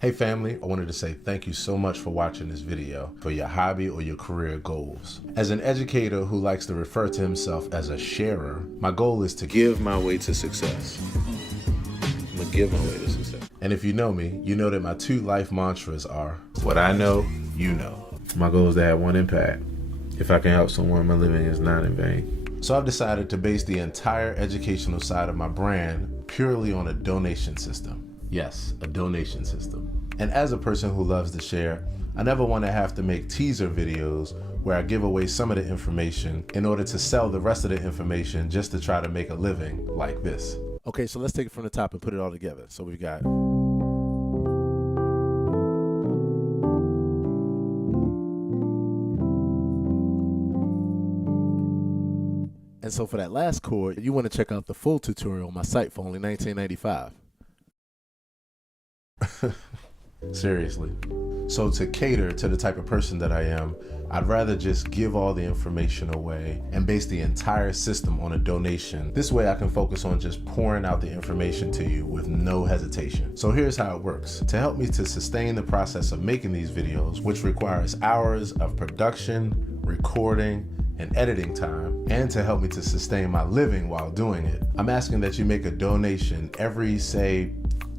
Hey family, I wanted to say thank you so much for watching this video for your hobby or your career goals. As an educator who likes to refer to himself as a sharer, my goal is to give my way to success. I'm gonna give my way to success. And if you know me, you know that my two life mantras are, what I know, you know. My goal is to have one impact. If I can help someone, my living is not in vain. So I've decided to base the entire educational side of my brand purely on a donation system. Yes, a donation system. And as a person who loves to share, I never want to have to make teaser videos where I give away some of the information in order to sell the rest of the information just to try to make a living like this. Okay, so let's take it from the top and put it all together. So we've got and so for that last chord, you want to check out the full tutorial on my site for only $19.95. Seriously. So to cater to the type of person that I am, I'd rather just give all the information away and base the entire system on a donation. This way I can focus on just pouring out the information to you with no hesitation. So here's how it works. To help me to sustain the process of making these videos, which requires hours of production, recording, and editing time, and to help me to sustain my living while doing it, I'm asking that you make a donation every, say,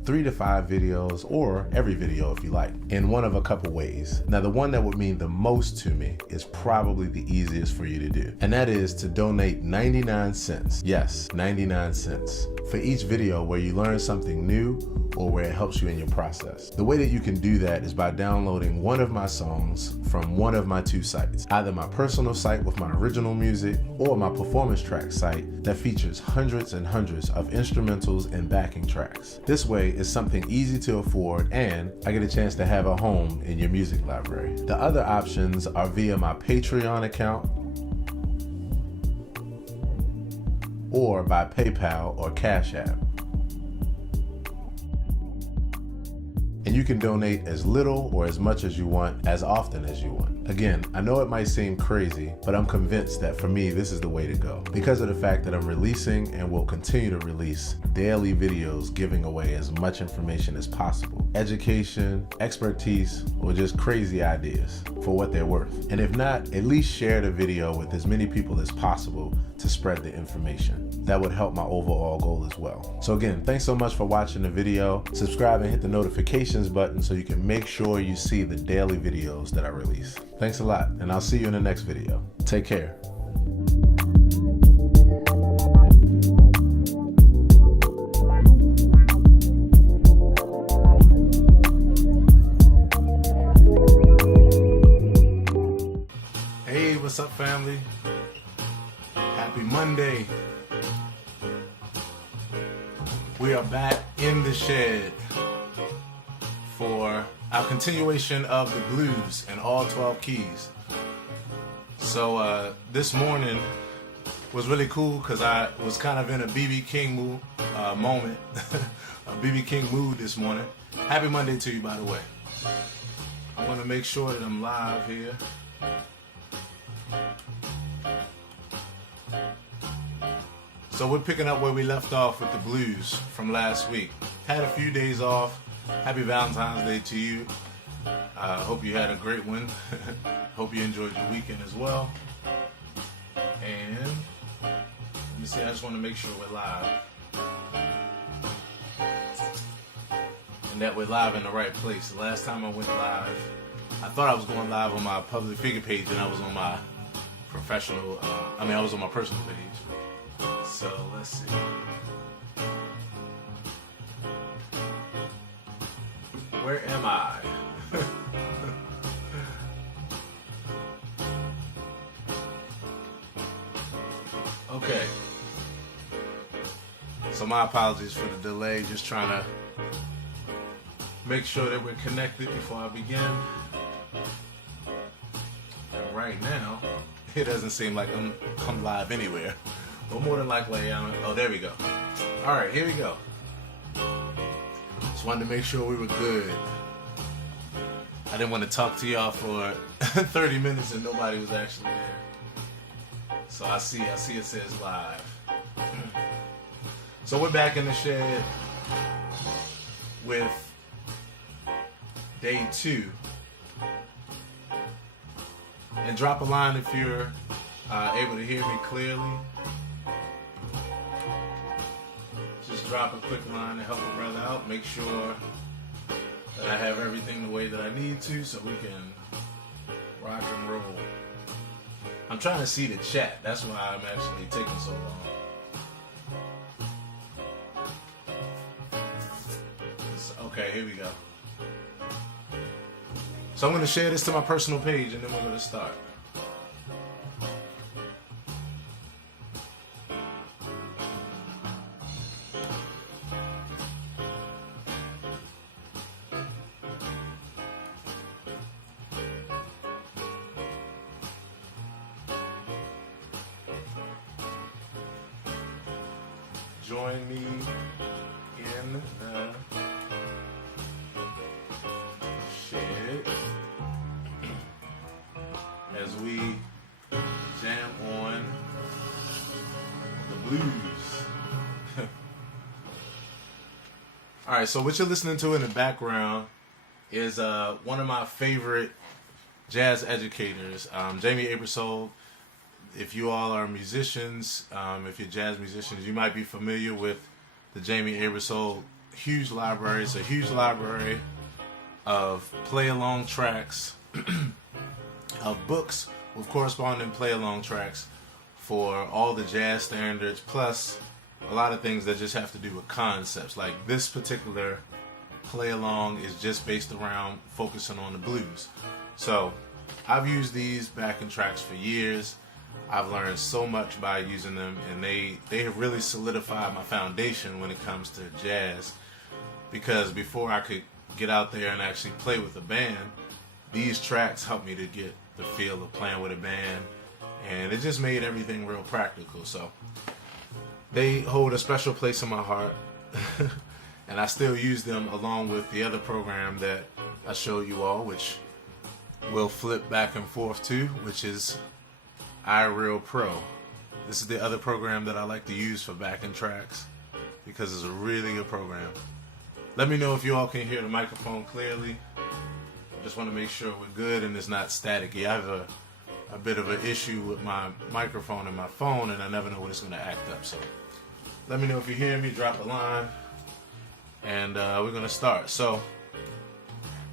3 to 5 videos, or every video if you like, in one of a couple ways. Now, the one that would mean the most to me is probably the easiest for you to do, and that is to donate 99 cents. Yes, 99 cents for each video where you learn something new or where it helps you in your process. The way that you can do that is by downloading one of my songs from one of my two sites, either my personal site with my original music or my performance track site that features hundreds and hundreds of instrumentals and backing tracks. This way it's something easy to afford and I get a chance to have a home in your music library. The other options are via my Patreon account or by PayPal or Cash App. And you can donate as little or as much as you want, as often as you want. Again, I know it might seem crazy, but I'm convinced that for me, this is the way to go. Because of the fact that I'm releasing and will continue to release daily videos giving away as much information as possible. Education, expertise, or just crazy ideas for what they're worth. And if not, at least share the video with as many people as possible to spread the information. That would help my overall goal as well. So again, thanks so much for watching the video. Subscribe and hit the notifications button so you can make sure you see the daily videos that I release. Thanks a lot, and I'll see you in the next video. Take care. Hey, what's up, family? Happy Monday. We are back in the shed for our continuation of the blues in all 12 keys. So this morning was really cool because I was kind of in a BB King moment, a BB King mood this morning. Happy Monday to you, by the way. I want to make sure that I'm live here. So we're picking up where we left off with the blues from last week. Had a few days off. Happy Valentine's Day to you. Hope you had a great one. Hope you enjoyed your weekend as well. And let me see, I just want to make sure we're live. And that we're live in the right place. The last time I went live, I thought I was going live on my public figure page and I was on my professional, I was on my personal page. So let's see. Where am I? Okay. So my apologies for the delay. Just trying to make sure that we're connected before I begin. And right now, it doesn't seem like I'm live anywhere. But more than likely, oh, there we go. All right, here we go. Just wanted to make sure we were good. I didn't want to talk to y'all for 30 minutes and nobody was actually there. So I see it says live. So we're back in the shed with day 2. And drop a line if you're able to hear me clearly. Just drop a quick line to help a brother out. Make sure that I have everything the way that I need to so we can rock and roll. I'm trying to see the chat. That's why I'm actually taking so long. Okay, here we go. So I'm going to share this to my personal page and then we're going to start. Join me in the shed as we jam on the blues. Alright, so what you're listening to in the background is one of my favorite jazz educators, Jamie Aebersold. If you all are musicians, if you're jazz musicians, you might be familiar with the Jamie Aebersold huge library. It's a huge library of play-along tracks, of books with corresponding play-along tracks for all the jazz standards, plus a lot of things that just have to do with concepts. Like this particular play-along is just based around focusing on the blues. So I've used these backing tracks for years. I've learned so much by using them, and they have really solidified my foundation when it comes to jazz, because before I could get out there and actually play with a band, these tracks helped me to get the feel of playing with a band, and it just made everything real practical. So they hold a special place in my heart, and I still use them along with the other program that I showed you all, which we'll flip back and forth to, which is iReal Pro. This is the other program that I like to use for backing tracks because it's a really good program. Let me know if you all can hear the microphone clearly. I just want to make sure we're good and it's not staticky. I have a bit of an issue with my microphone and my phone, and I never know when it's going to act up. So let me know if you hear me. Drop a line, and we're going to start. So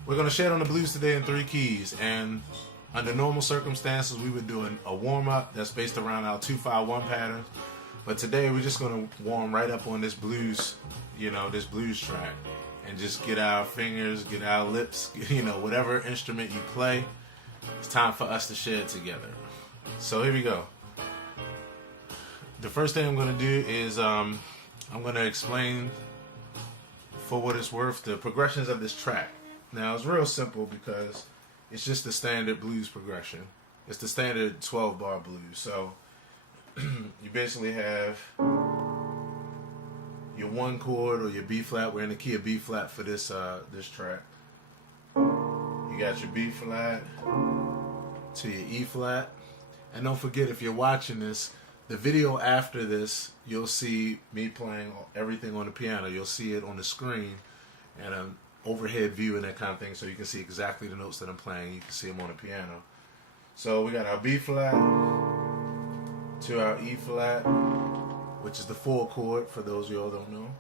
we're going to shed on the blues today in 3 keys, and under normal circumstances, we would do a warm-up that's based around our 2-5-1 pattern. But today, we're just going to warm right up on this blues, this blues track. And just get our fingers, get our lips, whatever instrument you play. It's time for us to shed together. So here we go. The first thing I'm going to do is I'm going to explain, for what it's worth, the progressions of this track. Now, it's real simple because it's just the standard blues progression. It's the standard 12-bar blues. So you basically have your 1 chord or your B flat. We're in the key of B flat for this this track. You got your B flat to your E flat. And don't forget, if you're watching this, the video after this, you'll see me playing everything on the piano. You'll see it on the screen and an overhead view and that kind of thing, so you can see exactly the notes that I'm playing. You can see them on the piano. So we got our B flat to our E flat, which is the 4 chord for those of y'all don't know.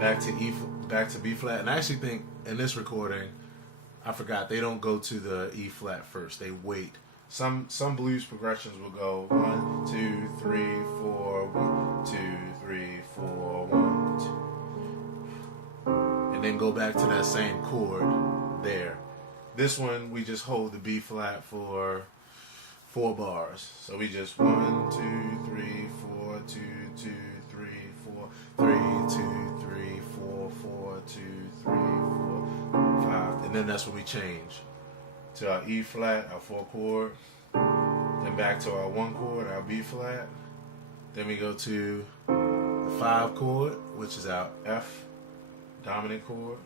Back to B flat, and I actually think in this recording, I forgot, they don't go to the E flat first. They wait. Some blues progressions will go 1, 2, 3, 4, 1, 2, 3, 4, 1, 2. And then go back to that same chord there. This one, we just hold the B flat for 4 bars. So we just 1, 2, 3, 4, 2, 2, 3, 4, 3, 2, 3, 4, 4, 2, 3, 4, 5. And then that's when we change to our E flat, our 4 chord. Then back to our 1 chord, our B flat. Then we go to the 5 chord, which is our F dominant chord.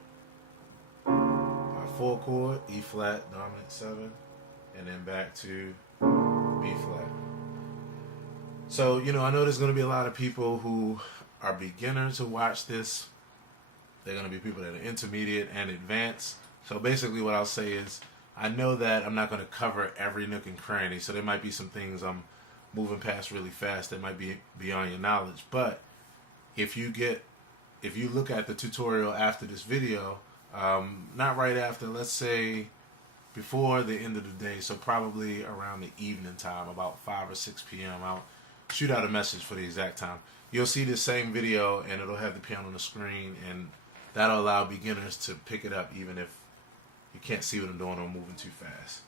Our 4 chord, E flat dominant 7. And then back to B flat. So, I know there's going to be a lot of people who are beginners who watch this. They're going to be people that are intermediate and advanced. So basically what I'll say is, I know that I'm not going to cover every nook and cranny, so there might be some things I'm moving past really fast that might be beyond your knowledge. But if you look at the tutorial after this video, not right after, let's say before the end of the day, so probably around the evening time, about 5 or 6 p.m., I'll shoot out a message for the exact time. You'll see the same video and it'll have the piano on the screen, and that'll allow beginners to pick it up even if you can't see what I'm doing or I'm moving too fast.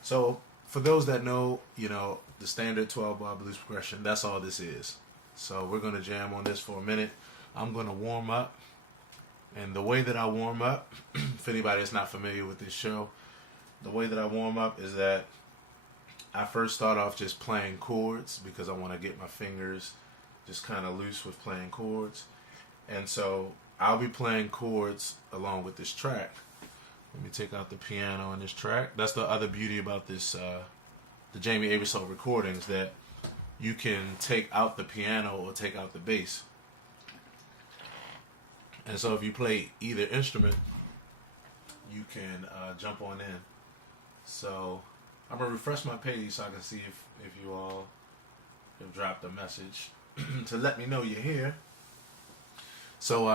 So for those that know, the standard 12-bar blues progression, that's all this is. So we're going to jam on this for a minute. I'm going to warm up. And the way that I warm up, if anybody that's not familiar with this show, the way that I warm up is that I first start off just playing chords because I want to get my fingers just kind of loose with playing chords. And so I'll be playing chords along with this track. Let me take out the piano on this track. That's the other beauty about this, the Jamie Aebersold recordings, that you can take out the piano or take out the bass. And so if you play either instrument, you can jump on in. So I'm going to refresh my page so I can see if you all have dropped a message to let me know you're here. So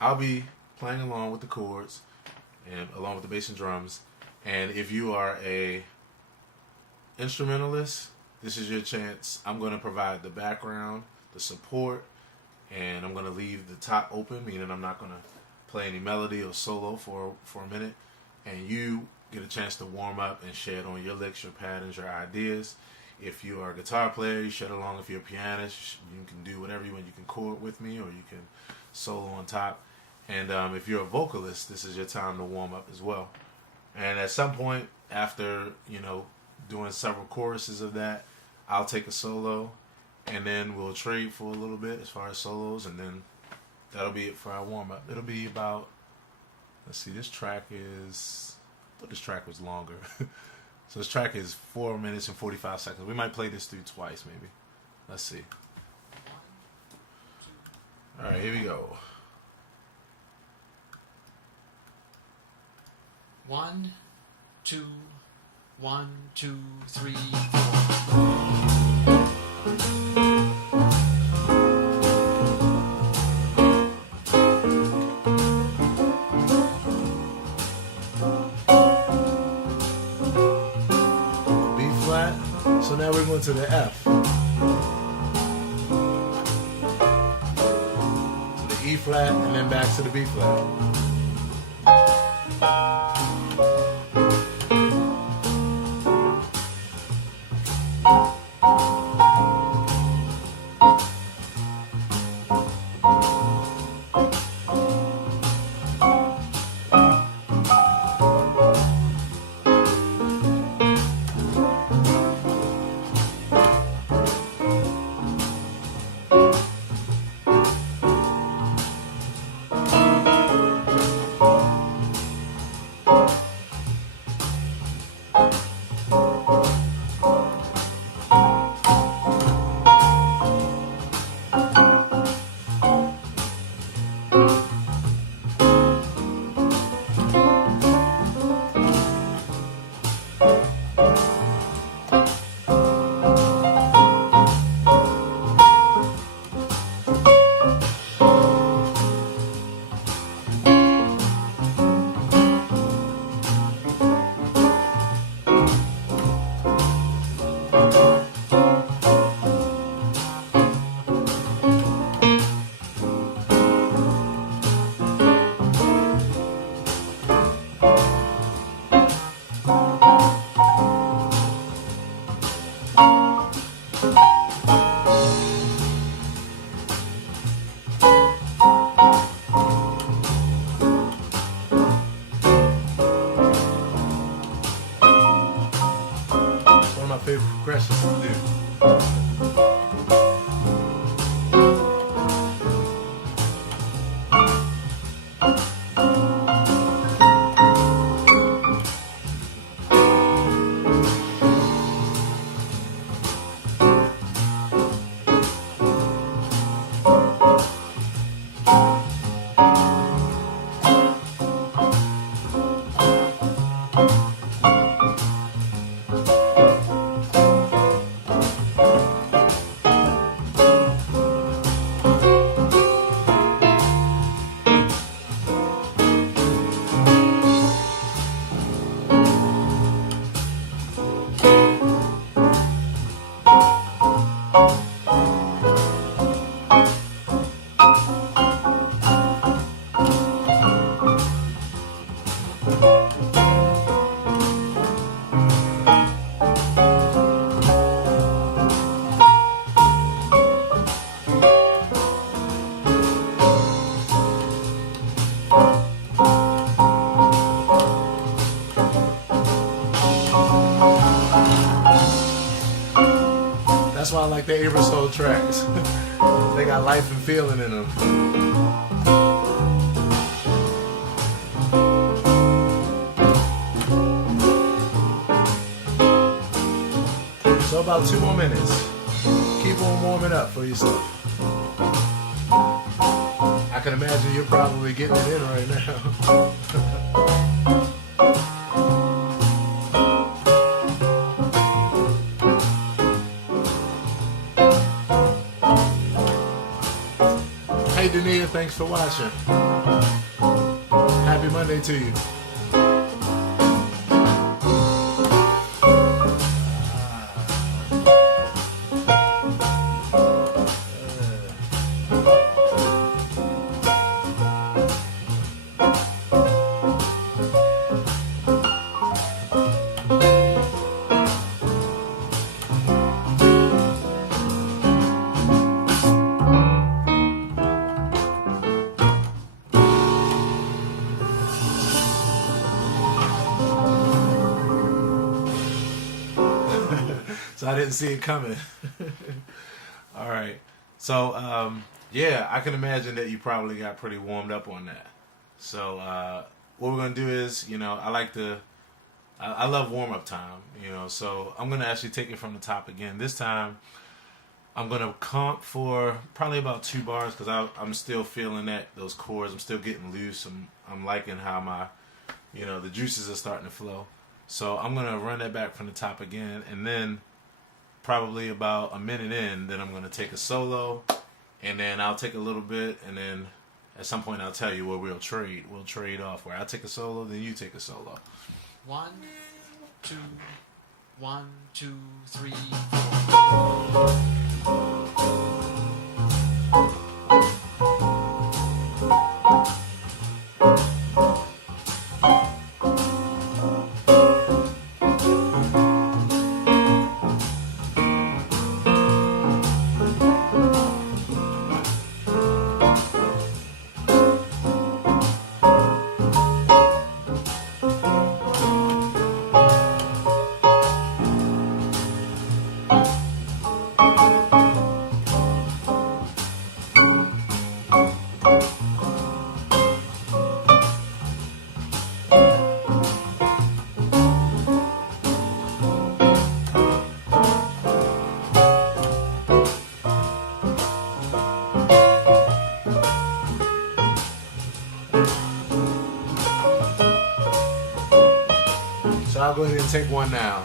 I'll be playing along with the chords and along with the bass and drums. And if you are a instrumentalist, this is your chance. I'm going to provide the background, the support, and I'm going to leave the top open, meaning I'm not going to play any melody or solo for a minute. And you get a chance to warm up and shed on your licks, your patterns, your ideas. If you are a guitar player, you shed along. If you're a pianist, you can do whatever you want. You can chord with me or you can solo on top. And if you're a vocalist, this is your time to warm up as well. And at some point after, doing several choruses of that, I'll take a solo, and then we'll trade for a little bit as far as solos, and then that'll be it for our warm-up. It'll be about, let's see, this track is, I thought this track was longer. So this track is 4 minutes and 45 seconds. We might play this through twice, maybe. Let's see. All right, here we go. 1, 2, 1, 2, 3, 4. B flat. So now we're going to the F. To the E flat and then back to the B flat. Favorite progressions to do. like the Aerosoul tracks. They got life and feeling in them. So about 2 more minutes. Keep on warming up for yourself. I can imagine you're probably getting it in right now. Hey Dania, thanks for watching. Happy Monday to you. So I didn't see it coming. All right. So, yeah, I can imagine that you probably got pretty warmed up on that. So, what we're going to do is, I love warm-up time, so I'm going to actually take it from the top again. This time, I'm going to comp for probably about 2 bars because I'm still feeling those chords. I'm still getting loose. I'm liking how my, the juices are starting to flow. So I'm going to run that back from the top again, and then probably about a minute in, then I'm going to take a solo, and then I'll take a little bit, and then at some point I'll tell you where we'll trade. We'll trade off where I take a solo, then you take a solo. 1, 2, 1, 2, 3, 4. So I'll go ahead and take one now.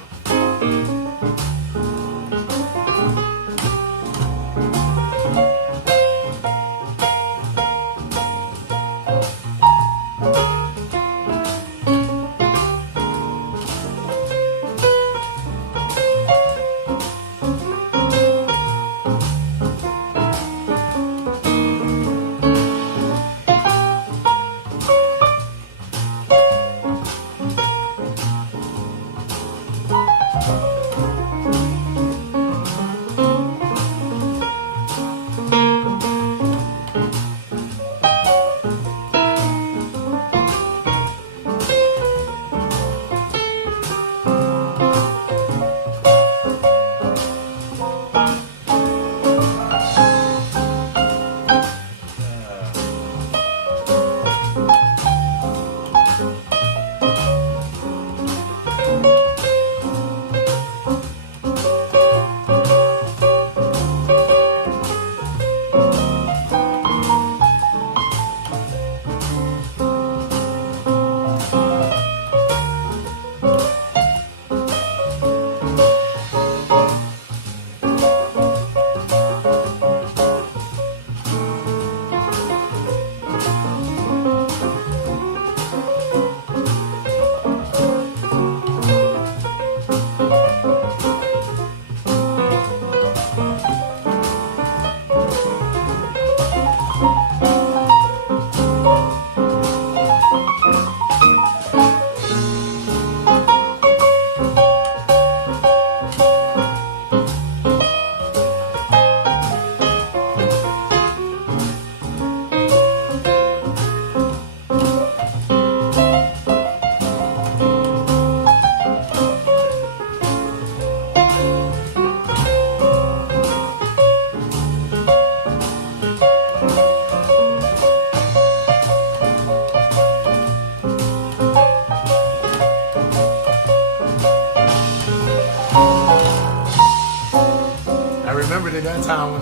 remembered at that time when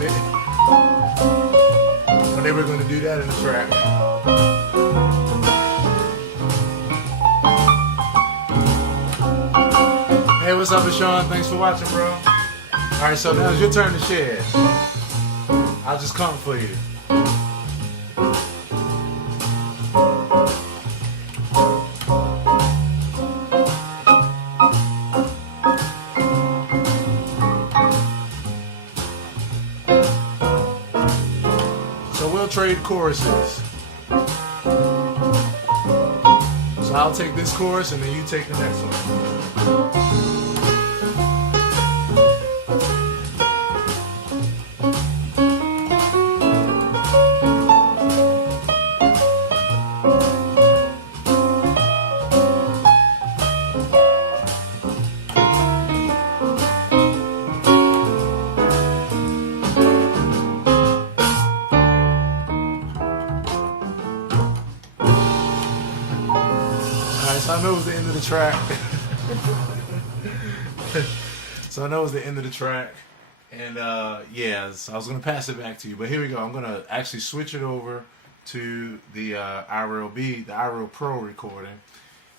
they were going to do that in the track. Hey, what's up, Sean? Thanks for watching, bro. All right, so now it's your turn to share. I'll just come for you. So we'll trade choruses. So I'll take this chorus and then you take the next one. So I know it was the end of the track. And yeah, so I was gonna pass it back to you, but here we go. I'm gonna actually switch it over to the iReal the iReal Pro recording,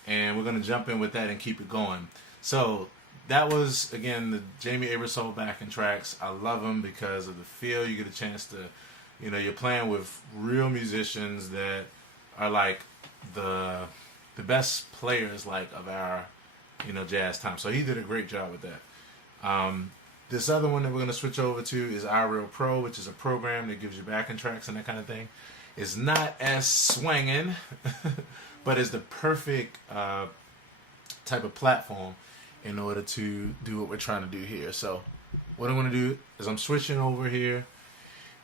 and we're gonna jump in with that and keep it going. So that was, again, the Jamie Aebersold backing tracks. I love them because of the feel. You get a chance to, you're playing with real musicians that are like the best players like of our jazz time. So he did a great job with that. This other one that we're going to switch over to is iReal Pro, which is a program that gives you backing tracks and that kind of thing. It's not as swinging, but it's the perfect type of platform in order to do what we're trying to do here. So what I'm going to do is I'm switching over here,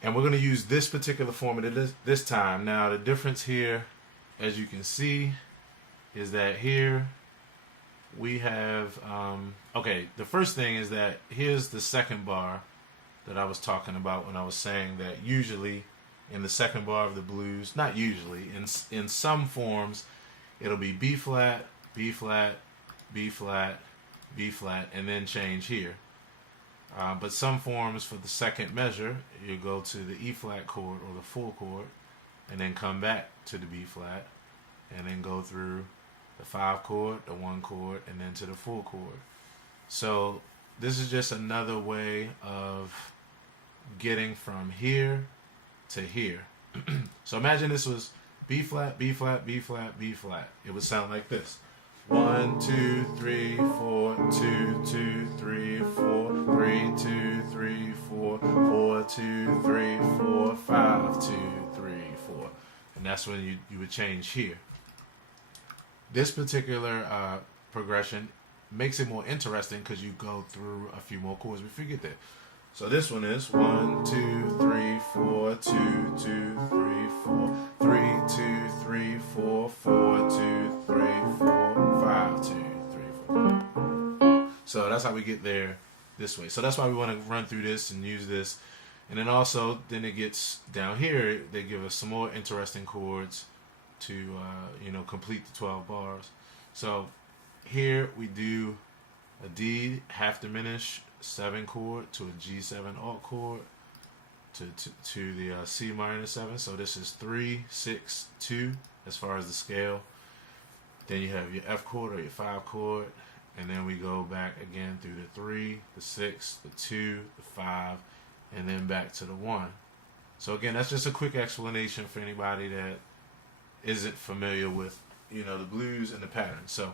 and we're going to use this particular format this time. Now the difference here, as you can see, is that here we have, okay, the first thing is that here's the second bar that I was talking about when I was saying that usually in the second bar of the blues, not usually, in some forms, it'll be B flat, B flat, B flat, B flat, and then change here. But some forms for the second measure, you go to the E flat chord or the full chord, and then come back to the B flat, and then go through the 5 chord, the 1 chord, and then to the full chord. So this is just another way of getting from here to here. So imagine this was B flat, B flat, B flat, B flat. It would sound like this. 1, 2, 3, 4, 2, 2, 3, 4, 3, 2, 3, 4, 4, 2, 3, 4, 5, 2, 3, 4. And that's when you would change here. This particular progression makes it more interesting because you go through a few more chords before you get there. So this one is 1, 2, 3, 4, 2, 2, 3, 4, 3, 2, 3, 4, 4, 2, 3, 4, 5, 2, 3, 4. So that's how we get there this way. So that's why we want to run through this and use this. And then also, then it gets down here, they give us some more interesting chords to complete the 12 bars. So here we do a D half diminished 7 chord to a G7 alt chord to the C minor 7. So this is 3, 6, 2 as far as the scale. Then you have your F chord or your 5 chord, and then we go back again through the 3, the 6, the 2, the 5, and then back to the 1. So again, that's just a quick explanation for anybody that isn't familiar with the blues and the pattern. So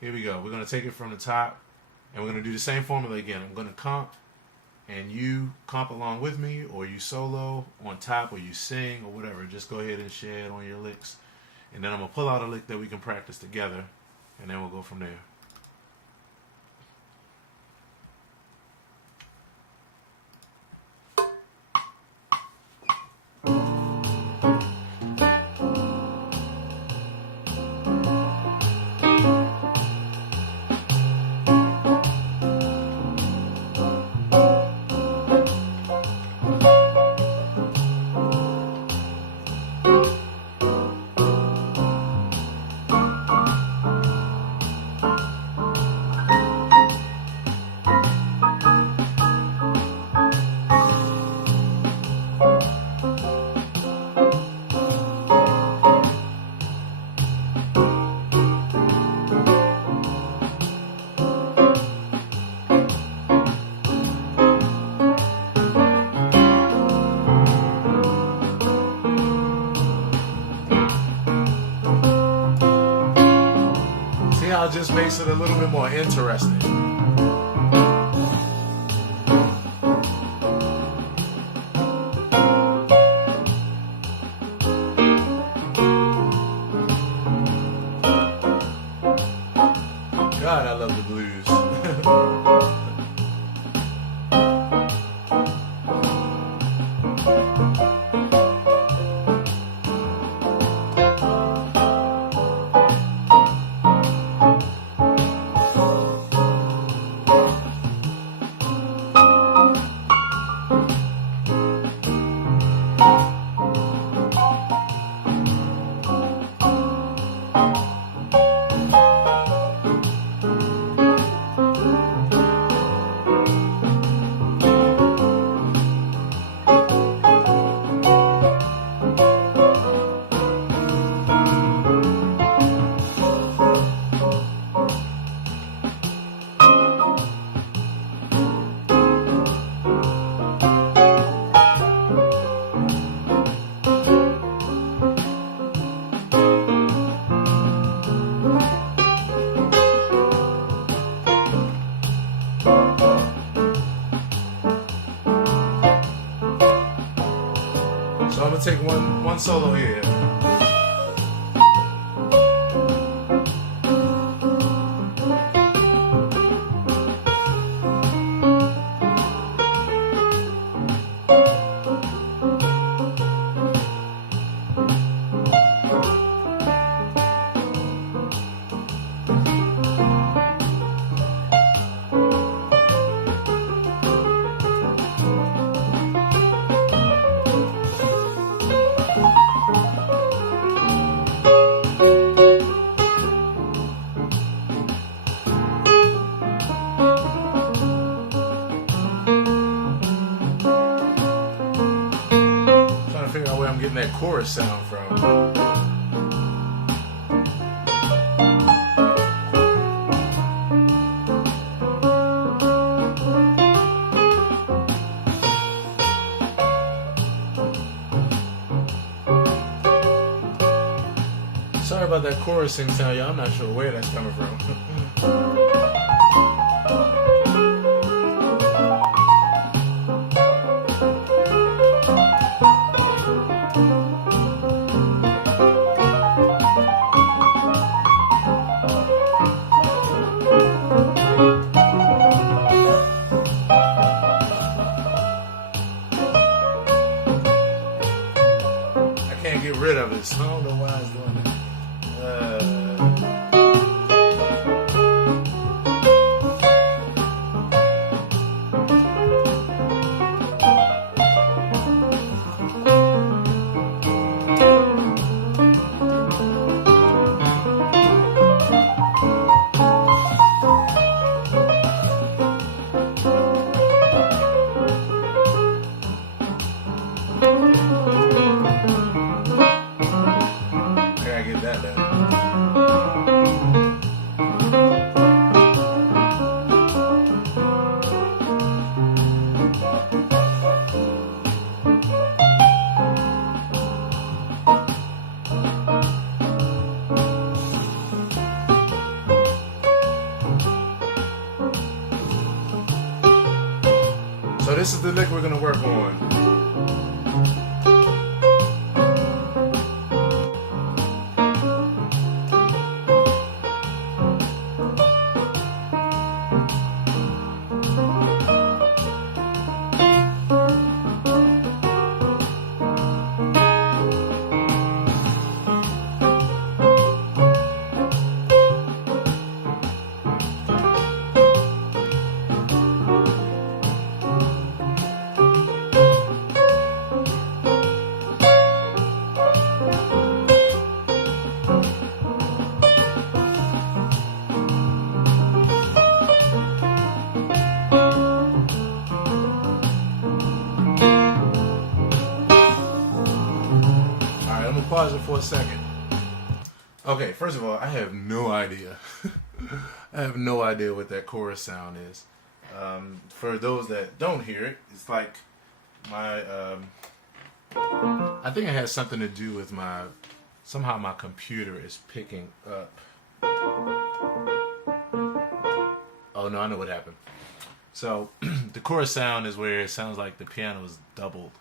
here we go. We're going to take it from the top, and we're going to do the same formula again. I'm going to comp, and you comp along with me, or you solo on top, or you sing, or whatever. Just go ahead and share it on your licks. And then I'm going to pull out a lick that we can practice together, and then we'll go from there. I'll just makes it a little bit more interesting. God, I love the blues. So I'm gonna take one solo here. Figure out where I'm getting that chorus sound from. Sorry about that chorusing sound, y'all. I'm not sure where that's coming from. Get rid of it, so I don't know why I was doing that. So this is the lick we're gonna work on. Pause it for a second. Okay, first of all, I have no idea. I have no idea what that chorus sound is. For those that don't hear it, it's like my, I think it has something to do with somehow my computer is picking up Oh no, I know what happened. So the chorus sound is where it sounds like the piano is doubled.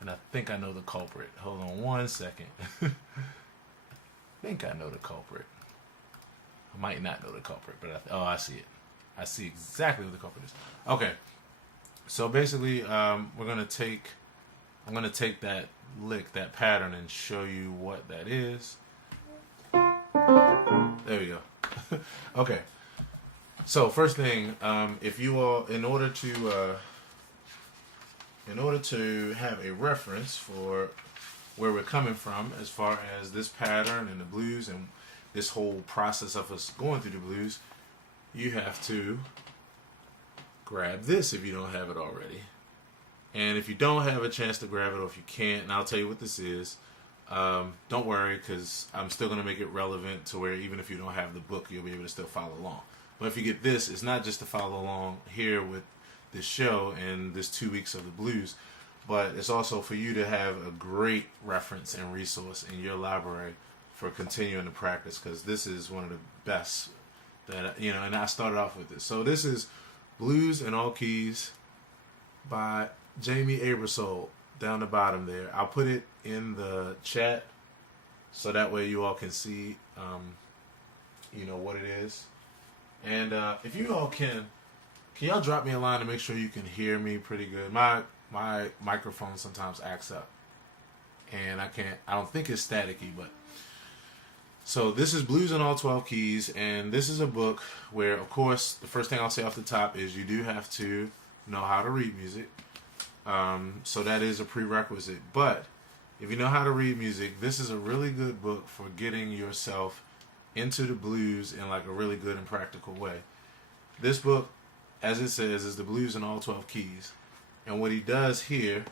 And I think I know the culprit. Hold on one second. I think I know the culprit. I might not know the culprit, but I see it. I see exactly what the culprit is. Okay. So basically, I'm gonna take that lick, that pattern, and show you what that is. There we go. Okay. So first thing, if you all, in order to have a reference for where we're coming from as far as this pattern and the blues and this whole process of us going through the blues, you have to grab this if you don't have it already. And if you don't have a chance to grab it, or if you can't, and I'll tell you what this is, don't worry, because I'm still going to make it relevant to where even if you don't have the book, you'll be able to still follow along. But if you get this, it's not just to follow along here with this show and this 2 weeks of the blues, but it's also for you to have a great reference and resource in your library for continuing to practice, because this is one of the best that, and I started off with this. So this is Blues in All Keys by Jamie Aebersold, down the bottom there. I'll put it in the chat so that way you all can see what it is. And if you all can y'all drop me a line to make sure you can hear me pretty good? My microphone sometimes acts up, and I don't think it's staticky, but so this is Blues in All 12 Keys, and this is a book where, of course, the first thing I'll say off the top is you do have to know how to read music. So that is a prerequisite. But if you know how to read music, this is a really good book for getting yourself into the blues in like a really good and practical way. This book, as it says, is the Blues in All 12 Keys. And what he does here,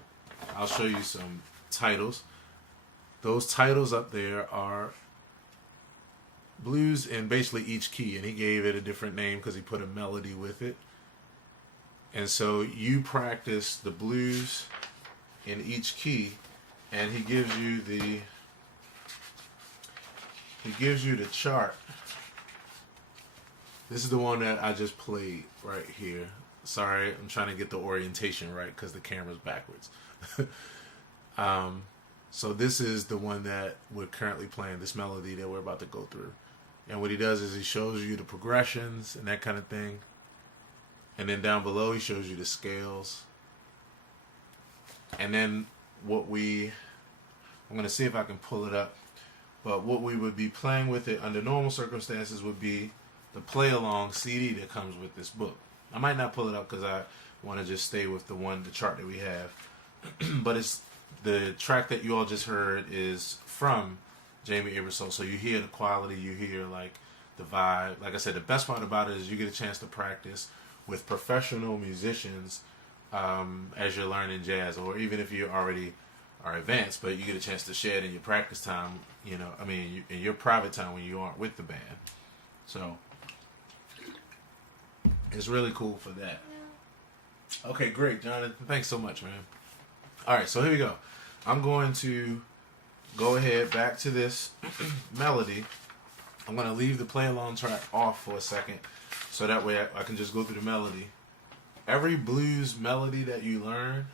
I'll show you some titles. Those titles up there are blues in basically each key, and he gave it a different name because he put a melody with it. And so you practice the blues in each key, and he gives you the chart. This is the one that I just played right here. Sorry, I'm trying to get the orientation right because the camera's backwards. So this is the one that we're currently playing, this melody that we're about to go through. And what he does is he shows you the progressions and that kind of thing. And then down below he shows you the scales. And then I'm going to see if I can pull it up. But what we would be playing with it under normal circumstances would be the play along CD that comes with this book. I might not pull it up because I want to just stay with the chart that we have. But it's the track that you all just heard is from Jamie Aebersold. So you hear the quality, you hear like the vibe. Like I said, the best part about it is you get a chance to practice with professional musicians as you're learning jazz, or even if you already are advanced, but you get a chance to share it in your practice time, in your private time when you aren't with the band. So it's really cool for that. Okay, great, Jonathan. Thanks so much, man. All right, so here we go. I'm going to go ahead back to this melody. I'm going to leave the play along track off for a second so that way I can just go through the melody. Every blues melody that you learn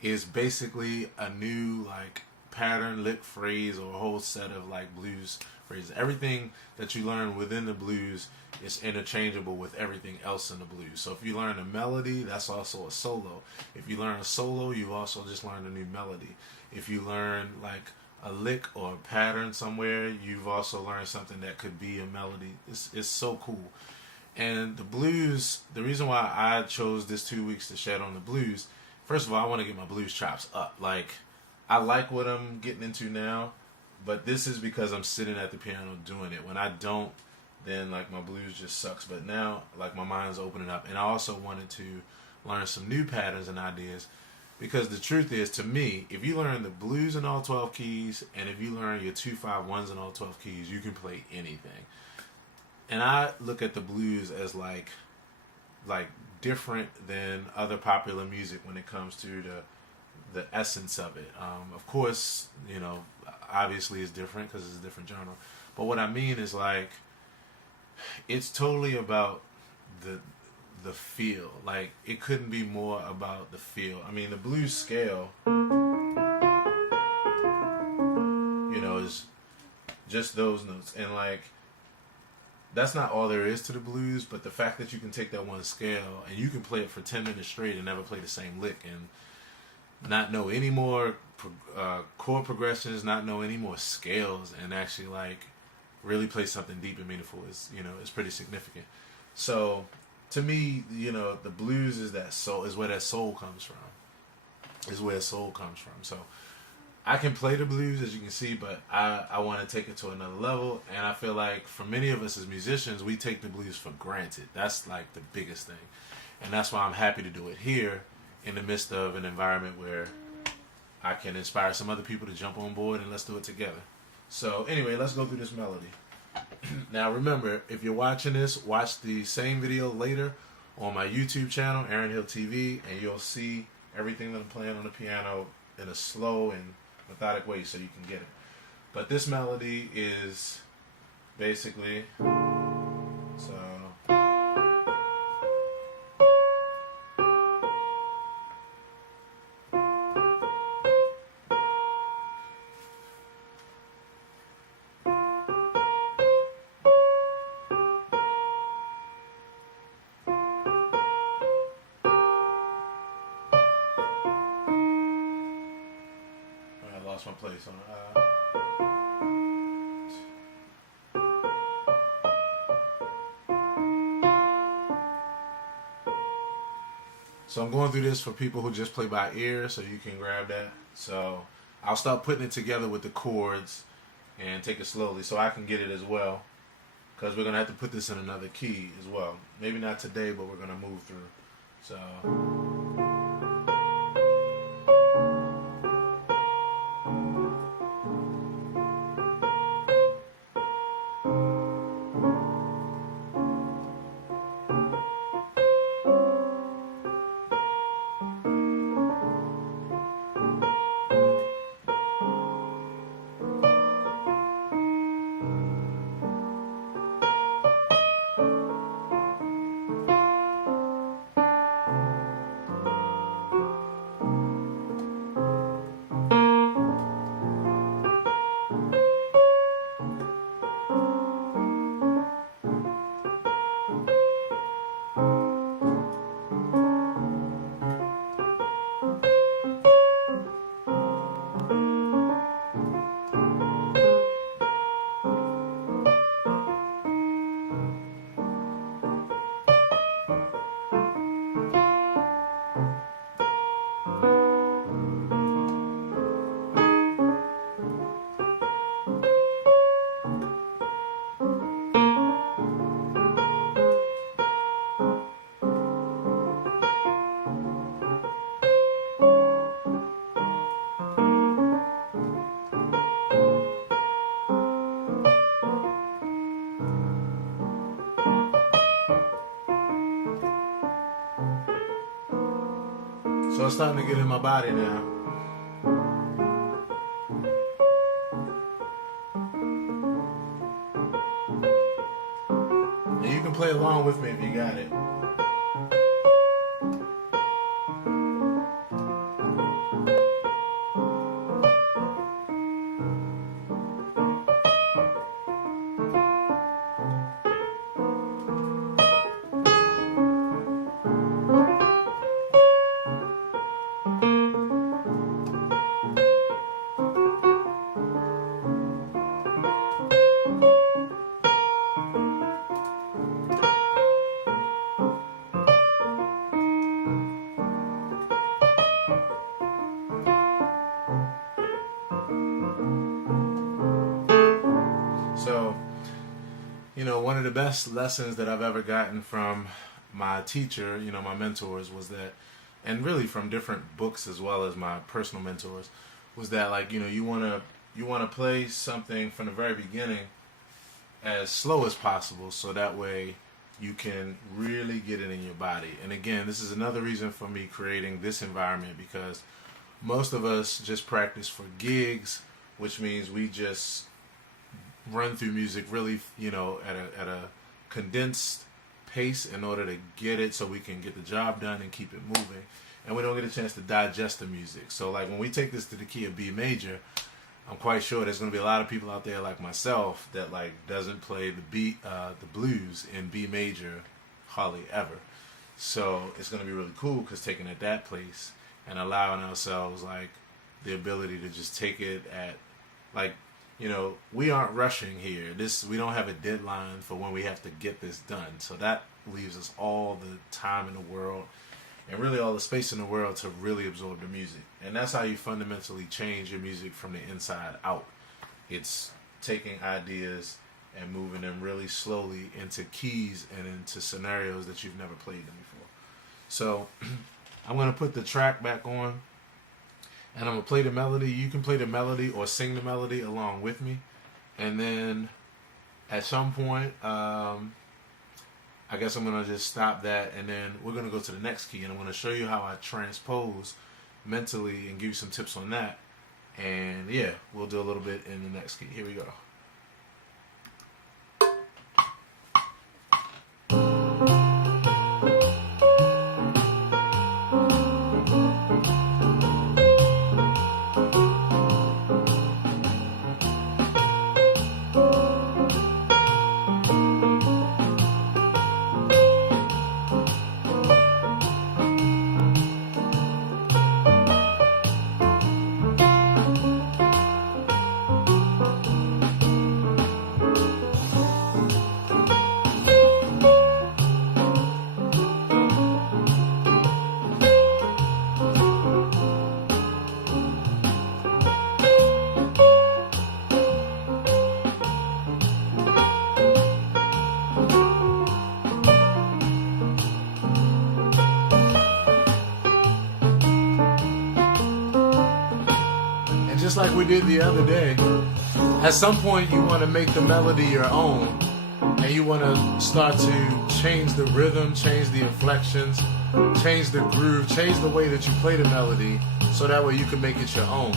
is basically a new like pattern, lick, phrase, or a whole set of like blues phrases. Everything that you learn within the blues is interchangeable with everything else in the blues. So if you learn a melody, that's also a solo. If you learn a solo, you've also just learned a new melody. If you learn like a lick or a pattern somewhere, you've also learned something that could be a melody. It's so cool. And the blues, the reason why I chose this 2 weeks to shed on the blues, first of all, I want to get my blues chops up. Like, I like what I'm getting into now, but this is because I'm sitting at the piano doing it. When I don't, then like my blues just sucks. But now, like, my mind's opening up. And I also wanted to learn some new patterns and ideas, because the truth is, to me, if you learn the blues in all 12 keys, and if you learn your 2-5-1s in all 12 keys, you can play anything. And I look at the blues as like different than other popular music when it comes to the essence of it. Of course, obviously it's different because it's a different genre. But what I mean is like it's totally about the feel. Like, it couldn't be more about the feel. I mean, the blues scale, is just those notes, and like, that's not all there is to the blues. But the fact that you can take that one scale and you can play it for 10 minutes straight and never play the same lick, and not know any more chord progressions, not know any more scales, and actually like really play something deep and meaningful is pretty significant. So to me, the blues is that soul, is where that soul comes from. Is where soul comes from. So I can play the blues, as you can see, but I want to take it to another level. And I feel like for many of us as musicians, we take the blues for granted. That's like the biggest thing. And that's why I'm happy to do it here in the midst of an environment where I can inspire some other people to jump on board, and let's do it together. So anyway, let's go through this melody. Now remember, if you're watching this, watch the same video later on my YouTube channel, Aaron Hill TV, and you'll see everything that I'm playing on the piano in a slow and methodic way so you can get it. But this melody is basically, my place on So I'm going through this for people who just play by ear, so you can grab that. So I'll start putting it together with the chords and take it slowly so I can get it as well, because we're gonna have to put this in another key as well. Maybe not today, but we're gonna move through. So it's starting to get in my body now. And you can play along with me if you got it. So, one of the best lessons that I've ever gotten from my teacher, my mentors, was that, and really from different books as well as my personal mentors, was that like, you want to play something from the very beginning as slow as possible, so that way you can really get it in your body. And again, this is another reason for me creating this environment, because most of us just practice for gigs, which means we just run through music really, at a condensed pace in order to get it so we can get the job done and keep it moving. And we don't get a chance to digest the music. So like when we take this to the key of B major, I'm quite sure there's going to be a lot of people out there like myself that like doesn't play the blues in B major hardly ever. So it's going to be really cool because taking it that place and allowing ourselves like the ability to just take it at like, you know, we aren't rushing here. We don't have a deadline for when we have to get this done. So that leaves us all the time in the world and really all the space in the world to really absorb the music. And that's how you fundamentally change your music from the inside out. It's taking ideas and moving them really slowly into keys and into scenarios that you've never played them before. So I'm going to put the track back on and I'm going to play the melody. You can play the melody or sing the melody along with me. And then at some point, I guess I'm going to just stop that and then we're going to go to the next key and I'm going to show you how I transpose mentally and give you some tips on that. And yeah, we'll do a little bit in the next key. Here we go. Just like we did the other day, at some point you want to make the melody your own and you want to start to change the rhythm, change the inflections, change the groove, change the way that you play the melody so that way you can make it your own.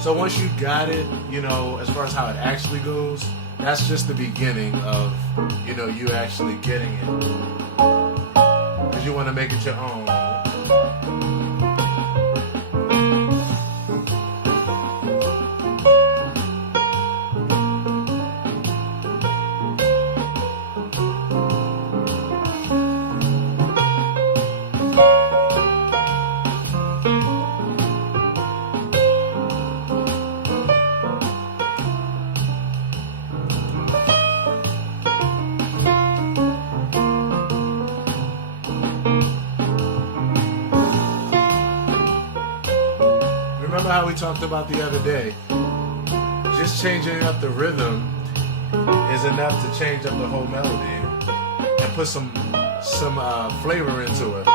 So once you got it, you know, as far as how it actually goes, that's just the beginning of, you know, you actually getting it. Because you want to make it your own. Remember how we talked about the other day, just changing up the rhythm is enough to change up the whole melody and put some flavor into it.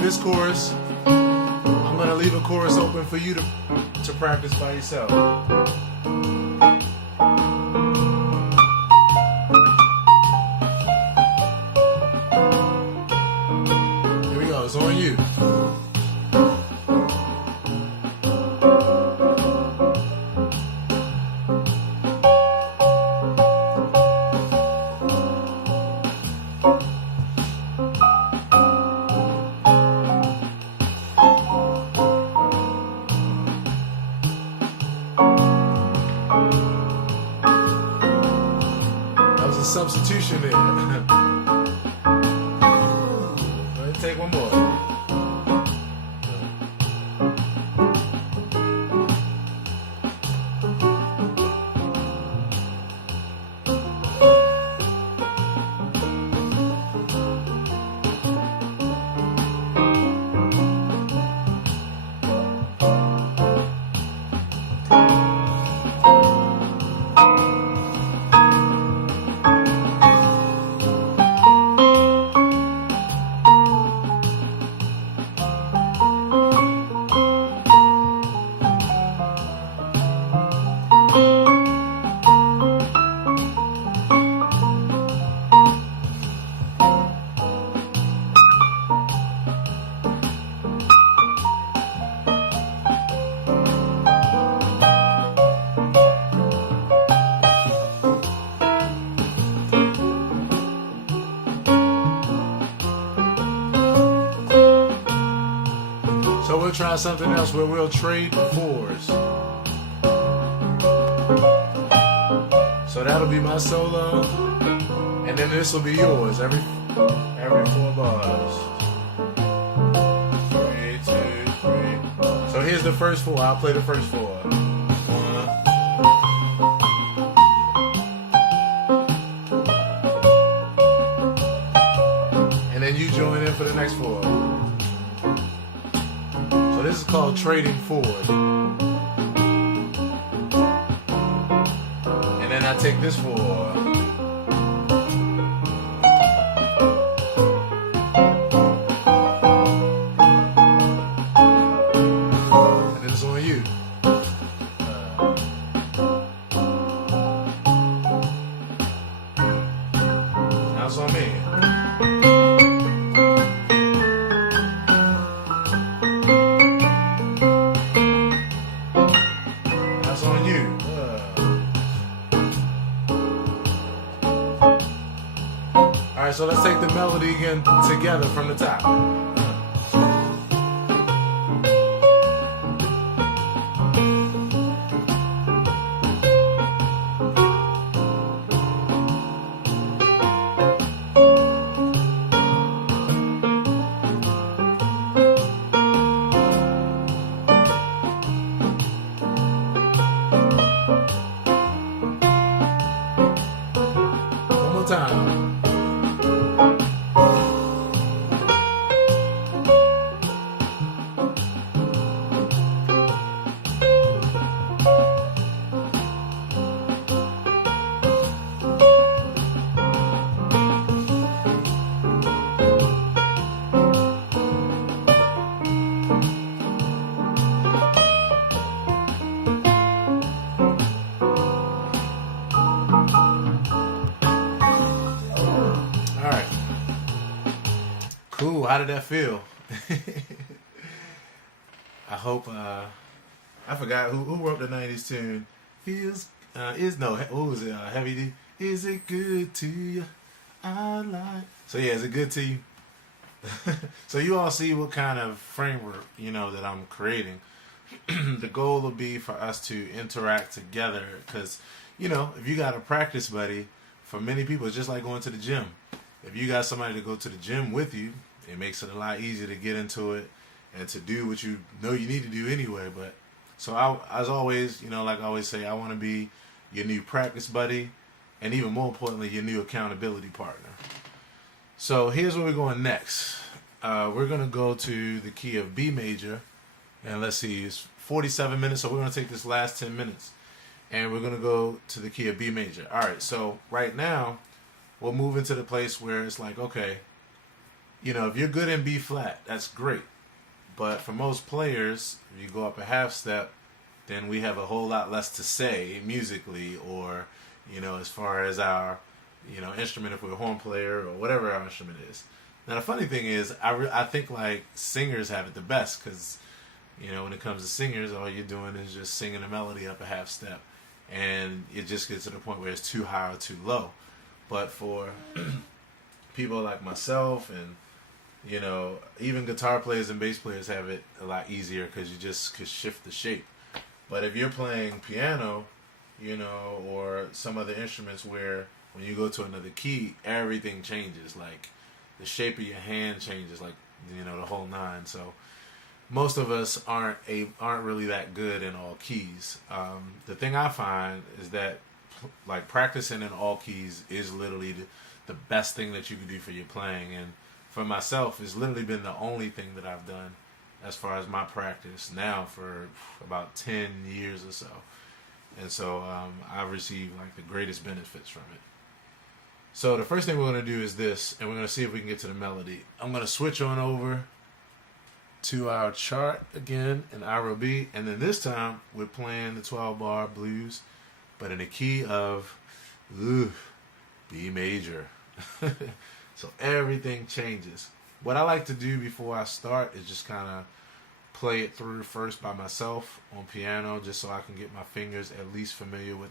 This chorus, I'm going to leave a chorus open for you to practice by yourself. Here we go, it's on you. substitution there. Let's take one more. So we'll try something else where we'll trade fours. So that'll be my solo, and then this will be yours every 4 bars. 3, 2, 3. So here's the first 4. I'll play the first 4. 1. And then you join in for the next 4. So this is called trading forward. And then I take this 4. And then it's on you. Now it's on me. Alright, so let's take the melody again together from the top. One more time. Cool. How did that feel? I hope. I forgot who wrote the '90s tune. Feels who was it? Heavy D. Is it good to you? I like. So yeah, is it good to you? So you all see what kind of framework that I'm creating. The goal will be for us to interact together, because if you got a practice buddy, for many people it's just like going to the gym. If you got somebody to go to the gym with you, it makes it a lot easier to get into it and to do what you know you need to do anyway. But so as always, like I always say, I want to be your new practice buddy, and even more importantly, your new accountability partner. So here's where we're going next. We're going to go to the key of B major, and let's see, it's 47 minutes, so we're going to take this last 10 minutes, and we're going to go to the key of B major. All right, so right now, we'll move into the place where it's like, okay, if you're good in B flat, that's great. But for most players, if you go up a half step, then we have a whole lot less to say musically, or, as far as our, instrument, if we're a horn player or whatever our instrument is. Now, the funny thing is, I think like singers have it the best, because, when it comes to singers, all you're doing is just singing a melody up a half step, and it just gets to the point where it's too high or too low. But for people like myself and, even guitar players and bass players have it a lot easier, because you just could shift the shape. But if you're playing piano, or some other instruments where when you go to another key, everything changes. Like the shape of your hand changes, like, you know, the whole nine. So most of us aren't really that good in all keys. The thing I find is that like practicing in all keys is literally the best thing that you can do for your playing. And for myself, it's literally been the only thing that I've done as far as my practice now for about 10 years or so. And so I've received like the greatest benefits from it. So the first thing we're going to do is this, and we're going to see if we can get to the melody. I'm going to switch on over to our chart again in Iro B, and then this time we're playing the 12-bar blues, but in a key of B major. So everything changes. What I like to do before I start is just kind of play it through first by myself on piano, just so I can get my fingers at least familiar with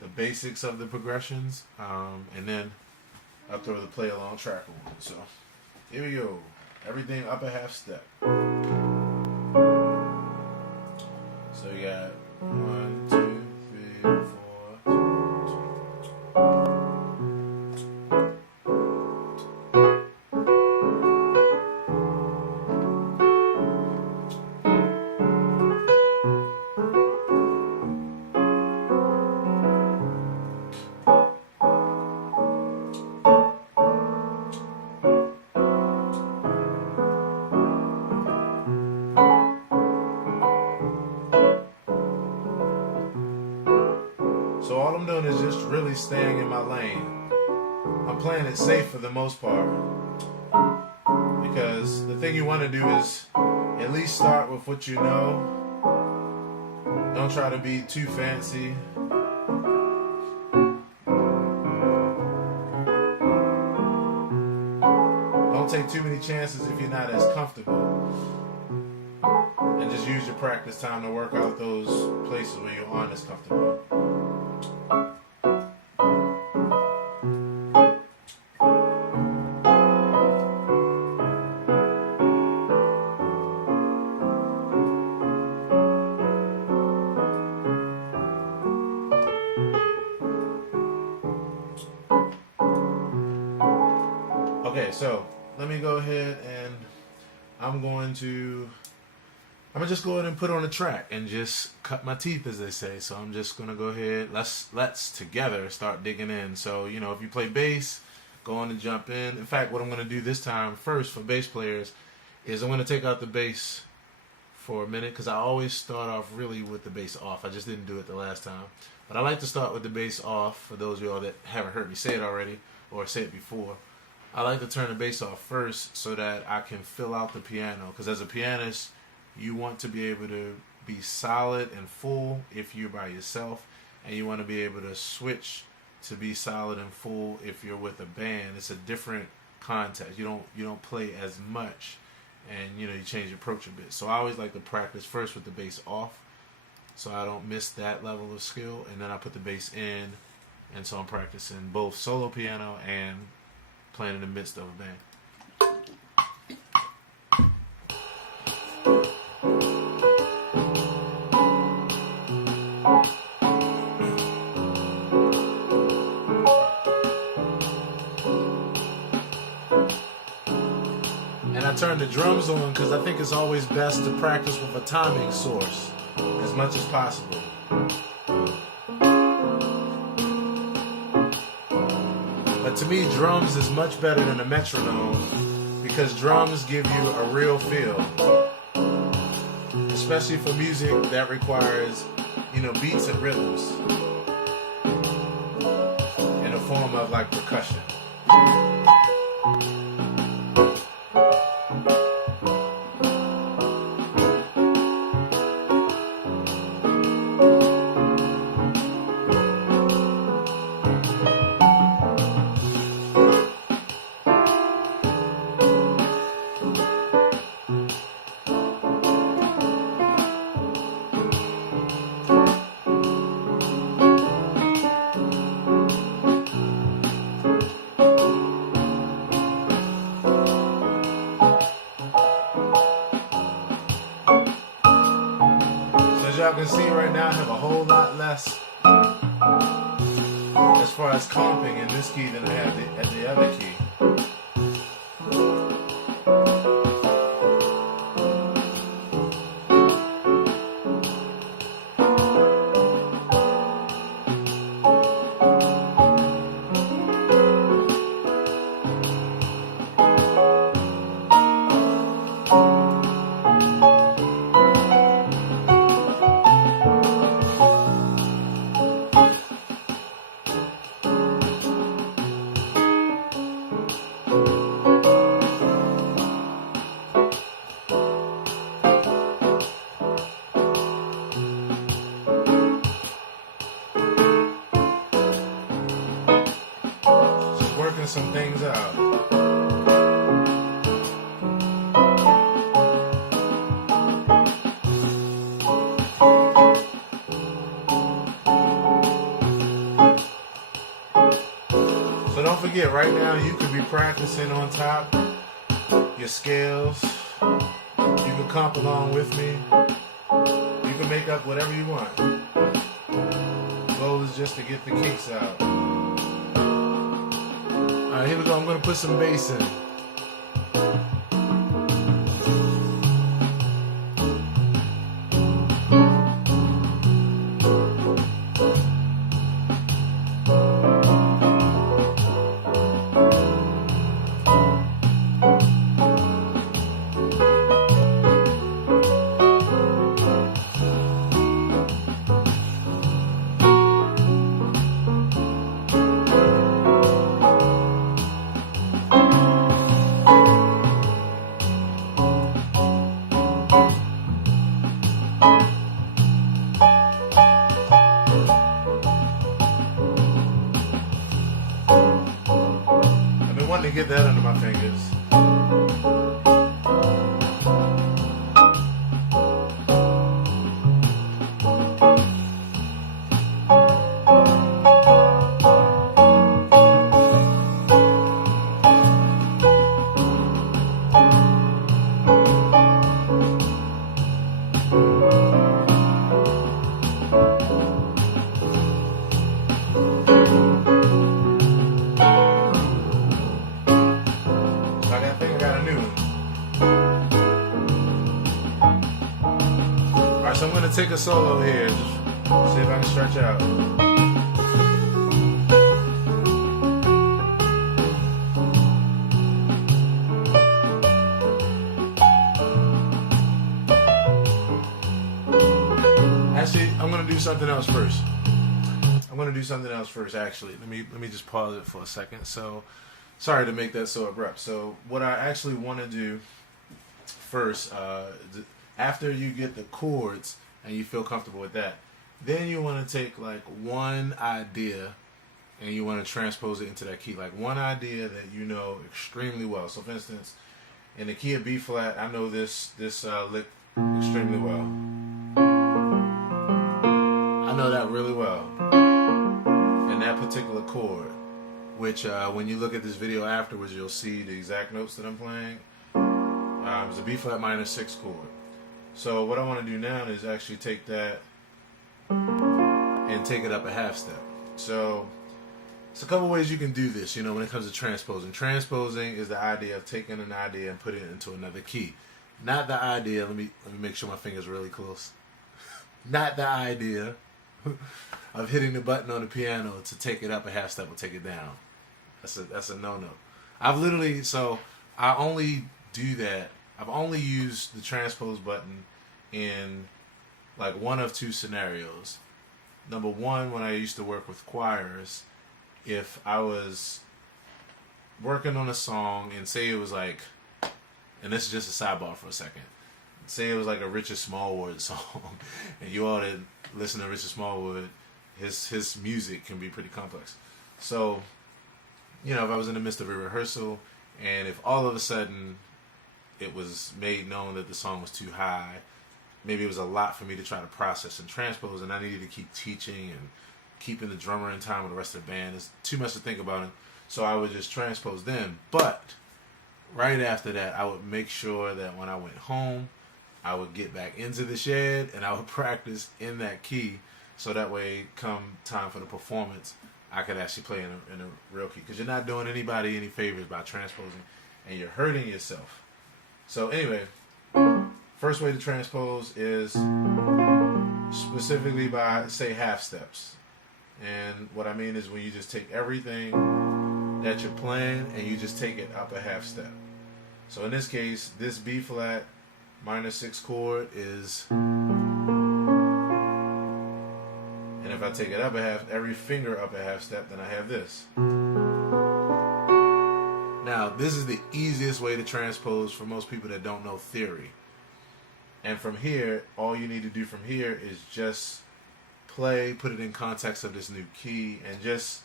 the basics of the progressions, and then I'll throw the play along track on. So here we go. Everything upper half step. So you got 1, 2, 3, So all I'm doing is just really staying in my lane. I'm playing it safe for the most part, because the thing you want to do is at least start with what you know. Don't try to be too fancy. Don't take too many chances if you're not as comfortable. And just use your practice time to work out those places where you aren't as comfortable. Okay, so let me go ahead and I'm gonna just go ahead and put on a track and just cut my teeth, as they say. So I'm just gonna go ahead. Let's together start digging in. So, you know, if you play bass, go on and jump in. In fact, what I'm gonna do this time first for bass players is I'm gonna take out the bass for a minute, because I always start off really with the bass off. I just didn't do it the last time, but I like to start with the bass off. For those of y'all that haven't heard me say it already or say it before, I like to turn the bass off first so that I can fill out the piano, because as a pianist, you want to be able to be solid and full if you're by yourself, and you want to be able to switch to be solid and full if you're with a band. It's a different context. You don't play as much, and you know, you change your approach a bit. So I always like to practice first with the bass off, so I don't miss that level of skill, and then I put the bass in, and so I'm practicing both solo piano and playing in the midst of a band. And I turn the drums on because I think it's always best to practice with a timing source as much as possible. But to me, drums is much better than a metronome, because drums give you a real feel, especially for music that requires, you know, beats and rhythms in the form of like percussion. As y'all can see right now, I have a whole lot less as far as comping in this key than I have at the other key. Working some things out. So don't forget, right now you could be practicing on top your scales. You can comp along with me. You can make up whatever you want. The goal is just to get the kinks out. Alright, here we go. I'm going to put some bass in. To get that under my fingers. So I'm going to take a solo here, just see if I can stretch out. Actually, I'm going to do something else first. Actually. Let me just pause it for a second. So, sorry to make that so abrupt. So, what I actually want to do first, after you get the chords and you feel comfortable with that, then you want to take like one idea and you want to transpose it into that key. Like one idea that you know extremely well. So for instance, in the key of B flat, I know this lick extremely well. I know that really well. And that particular chord, which when you look at this video afterwards, you'll see the exact notes that I'm playing. It's a B flat minor 6 chord. So what I want to do now is actually take that and take it up a half step. So it's a couple ways you can do this, when it comes to transposing. Transposing is the idea of taking an idea and putting it into another key. Not the idea, let me make sure my finger's really close. Not the idea of hitting the button on the piano to take it up a half step or take it down. That's a no-no. I only do that. I've only used the transpose button in like one of two scenarios. Number one, when I used to work with choirs, if I was working on a song and say it was like, and this is just a sidebar for a second, say it was like a Richard Smallwood song, and you all that listen to Richard Smallwood, his music can be pretty complex. So, if I was in the midst of a rehearsal, and if all of a sudden it was made known that the song was too high, maybe it was a lot for me to try to process and transpose, and I needed to keep teaching and keeping the drummer in time with the rest of the band. It's too much to think about it, so I would just transpose then. But right after that, I would make sure that when I went home, I would get back into the shed and I would practice in that key, so that way come time for the performance, I could actually play in a real key, because you're not doing anybody any favors by transposing, and you're hurting yourself. So anyway, first way to transpose is specifically by, say, half steps. And what I mean is when you just take everything that you're playing and you just take it up a half step. So in this case, this B flat minor 6 chord is, and if I take it up a half, every finger up a half step, then I have this. Now, this is the easiest way to transpose for most people that don't know theory. And from here, all you need to do from here is just play, put it in context of this new key, and just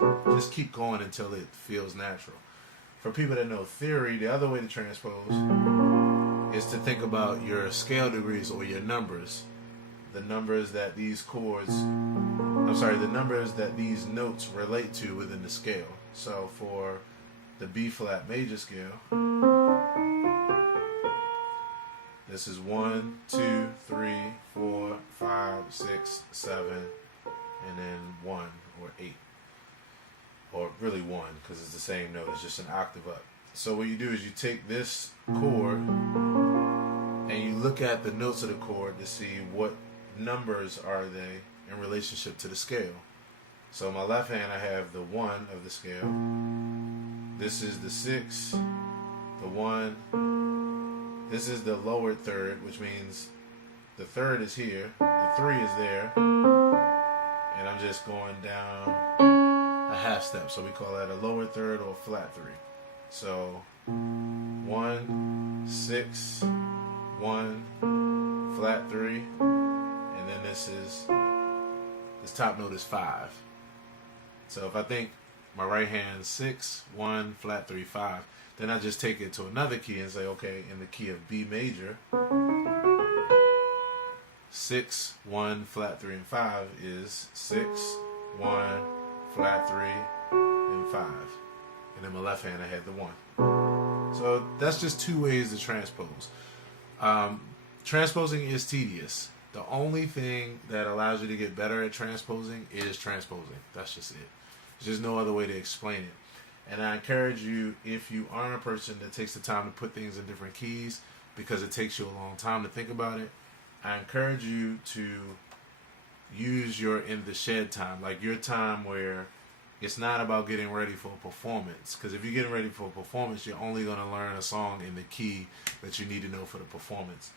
keep going until it feels natural. For people that know theory, the other way to transpose is to think about your scale degrees or your numbers. The numbers that these chords, the numbers that these notes relate to within the scale. So for the B flat major scale, this is 1, 2, 3, 4, 5, 6, 7, and then 1 or 8. Or really 1, because it's the same note, it's just an octave up. So what you do is you take this chord and you look at the notes of the chord to see what numbers are they in relationship to the scale. So in my left hand I have the 1 of the scale. This is the 6, the 1. This is the lower third, which means the third is here, the 3 is there, and I'm just going down a half step. So we call that a lower third or flat 3. So 1, 6, 1, flat 3, and then this top note is 5. So if I think my right hand 6, 1, flat 3, 5, then I just take it to another key and say, okay, in the key of B major, 6, 1, flat 3, and 5 is 6, 1, flat 3, and 5. And in my left hand I had the 1. So that's just 2 ways to transpose. Transposing is tedious. The only thing that allows you to get better at transposing is transposing. That's just it. There's just no other way to explain it. And I encourage you, if you aren't a person that takes the time to put things in different keys, because it takes you a long time to think about it, I encourage you to use your in the shed time, like your time where it's not about getting ready for a performance. Because if you're getting ready for a performance, you're only going to learn a song in the key that you need to know for the performance.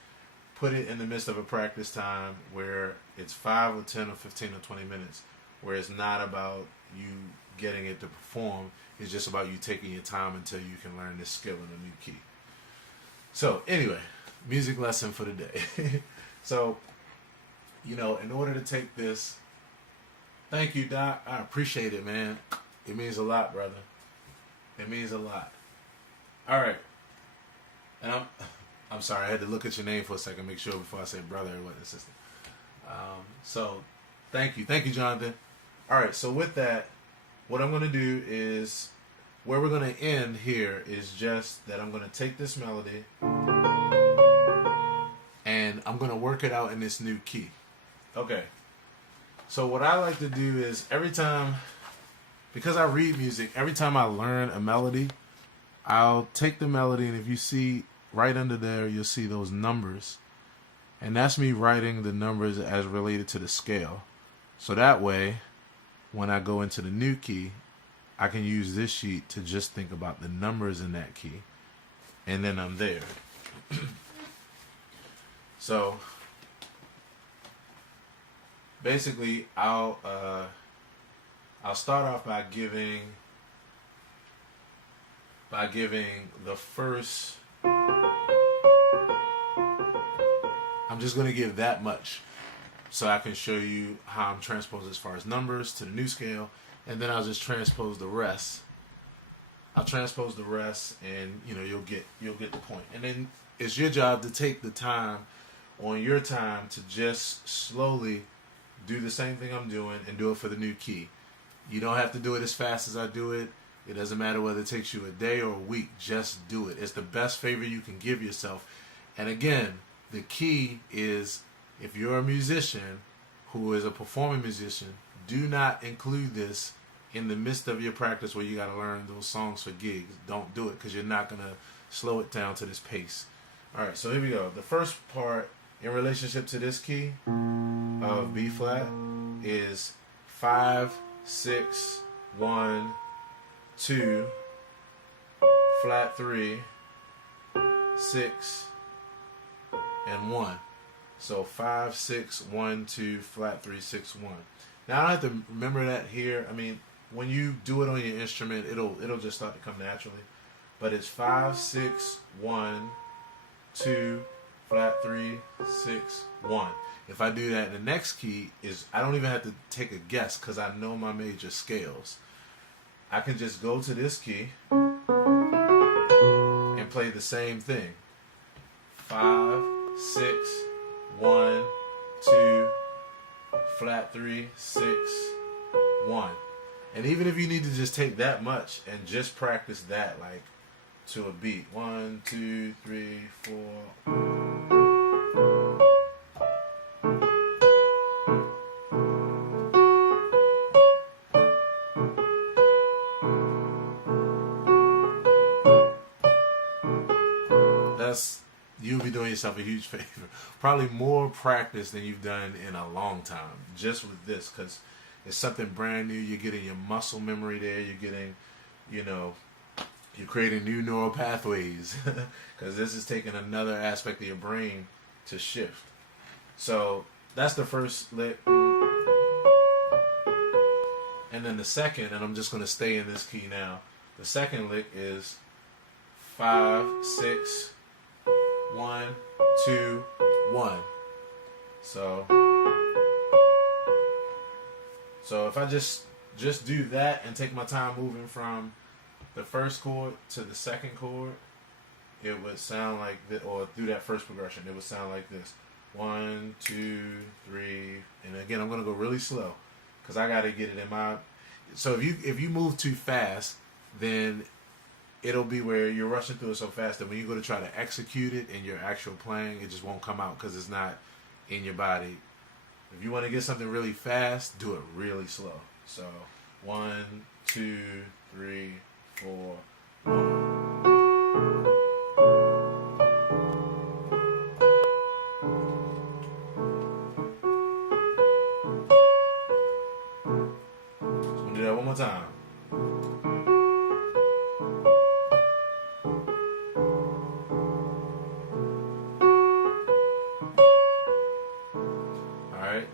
Put it in the midst of a practice time where it's 5 or 10 or 15 or 20 minutes, where it's not about you getting it to perform. It's just about you taking your time until you can learn this skill in a new key. So anyway, music lesson for the day. So, in order to take this, thank you, Doc. I appreciate it, man. It means a lot, brother. It means a lot. All right. And I'm sorry, I had to look at your name for a second, make sure before I say brother or what assistant. So thank you, Jonathan. All right, so with that, what I'm going to do is, where we're going to end here is just that I'm going to take this melody and I'm going to work it out in this new key. Okay. So what I like to do is every time, because I read music, every time I learn a melody, I'll take the melody, and if you see right under there, you'll see those numbers. And that's me writing the numbers as related to the scale. So that way, when I go into the new key, I can use this sheet to just think about the numbers in that key. And then I'm there. So basically, I'll start off by giving the first. I'm just going to give that much so I can show you how I'm transposed as far as numbers to the new scale, and then I'll just transpose the rest. I'll transpose the rest, and you'll get the point. And then it's your job to take the time on your time to just slowly do the same thing I'm doing and do it for the new key. You don't have to do it as fast as I do it. It doesn't matter whether it takes you a day or a week. Just do it. It's the best favor you can give yourself. And again, the key is, if you're a musician who is a performing musician, do not include this in the midst of your practice where you got to learn those songs for gigs, don't do it because you're not going to slow it down to this pace. All right, so here we go. The first part in relationship to this key of B flat is 5, 6, 1, 2, flat 3, 6, and 1. So 5, 6, 1, 2, flat 3, 6, 1. Now I don't have to remember that here. I mean, when you do it on your instrument, it'll just start to come naturally. But it's 5, 6, 1, 2, flat 3, 6, 1. If I do that, the next key is, I don't even have to take a guess because I know my major scales. I can just go to this key and play the same thing. 5, 6, 1, 2, flat 3, 6, 1. And even if you need to just take that much and just practice that, like to a beat. 1, 2, 3, 4. You'll be doing yourself a huge favor. Probably more practice than you've done in a long time just with this, because it's something brand new. You're getting your muscle memory there. You're getting, you're creating new neural pathways because this is taking another aspect of your brain to shift. So that's the first lick. And then the second, and I'm just going to stay in this key now. The second lick is 5, 6, 1, 2, 1. So if I just do that and take my time moving from the first chord to the second chord, it would sound like this, or through that first progression, it would sound like this. 1, 2, 3, and again I'm gonna go really slow because I gotta get it in my. So if you move too fast, then it'll be where you're rushing through it so fast that when you go to try to execute it in your actual playing, it just won't come out because it's not in your body. If you want to get something really fast, do it really slow. So 1, 2, 3, 4, 1. So I'm gonna do that one more time.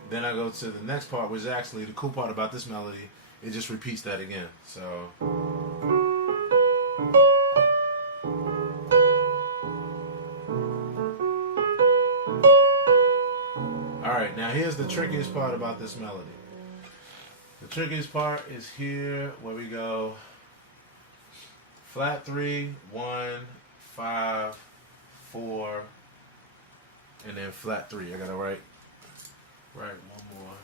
Then I go to the next part, which is actually the cool part about this melody. It just repeats that again. So. Alright, now here's the trickiest part about this melody. The trickiest part is here where we go flat 3, 1, 5, 4, and then flat 3. I gotta write one more.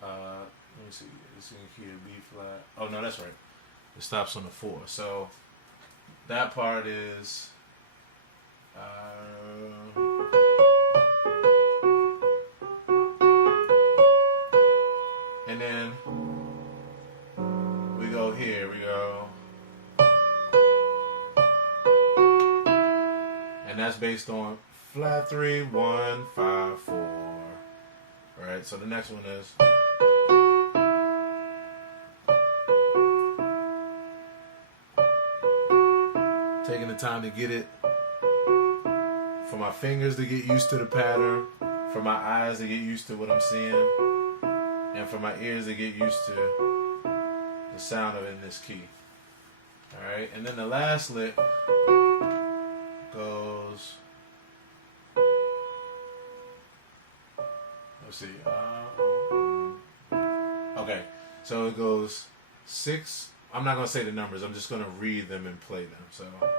Let me see. This in here, B flat. Oh no, that's right. It stops on the 4. So that part is. And then we go here. We go. And that's based on flat 3, 1, 5, 4. Right, so the next one is. Taking the time to get it. For my fingers to get used to the pattern. For my eyes to get used to what I'm seeing. And for my ears to get used to the sound of it in this key. Alright, and then the last lick goes. Let's see. Okay, so it goes 6. I'm not gonna say the numbers. I'm just gonna read them and play them. So it goes.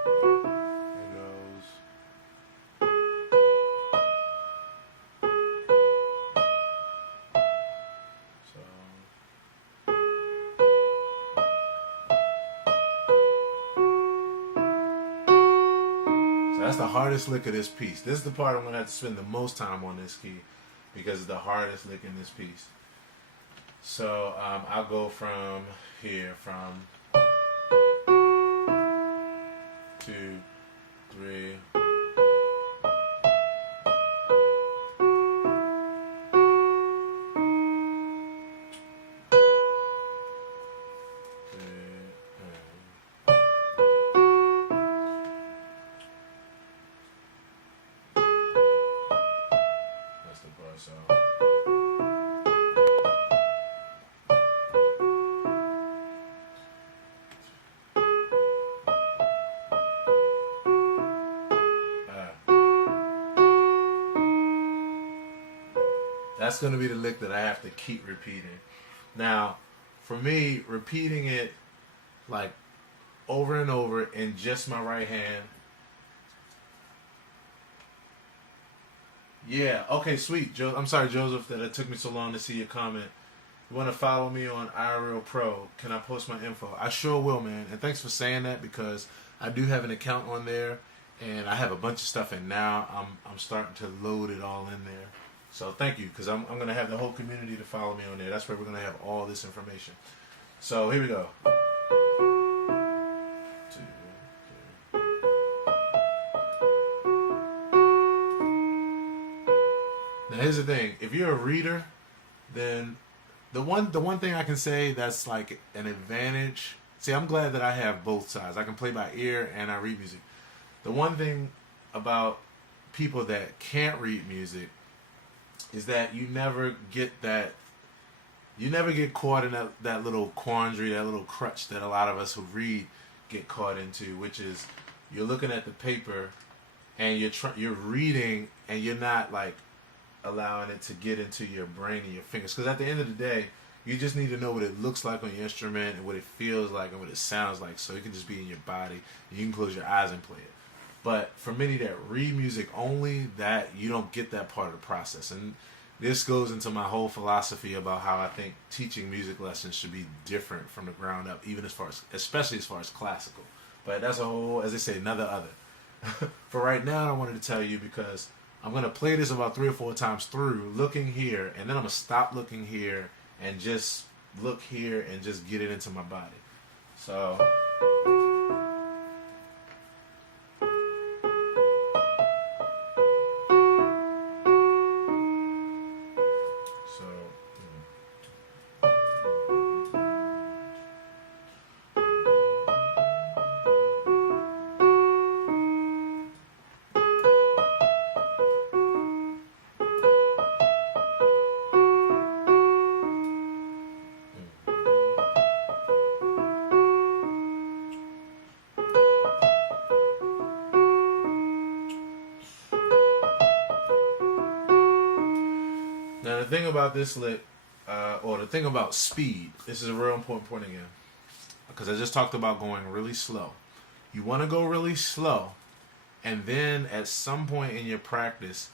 So that's the hardest lick of this piece. This is the part I'm gonna have to spend the most time on this key, because it's the hardest lick in this piece. So I'll go from here, from 2, 3. That's the bar, so. That's going to be the lick that I have to keep repeating. Now, for me, repeating it like over and over in just my right hand. Yeah, okay, sweet. I'm sorry, Joseph, that it took me so long to see your comment. You want to follow me on IRL Pro? Can I post my info? I sure will, man. And thanks for saying that, because I do have an account on there, and I have a bunch of stuff in now. I'm starting to load it all in there. So thank you, because I'm going to have the whole community to follow me on there. That's where we're going to have all this information. So here we go. 2, 3. Now here's the thing. If you're a reader, then the one thing I can say that's like an advantage. See, I'm glad that I have both sides. I can play by ear and I read music. The one thing about people that can't read music is that you never get caught in that little quandary, that little crutch that a lot of us who read get caught into, which is you're looking at the paper and you're reading and you're not like allowing it to get into your brain and your fingers, because at the end of the day you just need to know what it looks like on your instrument and what it feels like and what it sounds like, so it can just be in your body and you can close your eyes and play it. But for many that read music only, that you don't get that part of the process. And this goes into my whole philosophy about how I think teaching music lessons should be different from the ground up, even especially as far as classical. But that's a whole, as they say, another other. For right now, I wanted to tell you, because I'm going to play this about 3 or 4 times through, looking here, and then I'm going to stop looking here and just look here and just get it into my body. So... Now the thing about this lick, or the thing about speed, this is a real important point again, because I just talked about going really slow. You want to go really slow, and then at some point in your practice,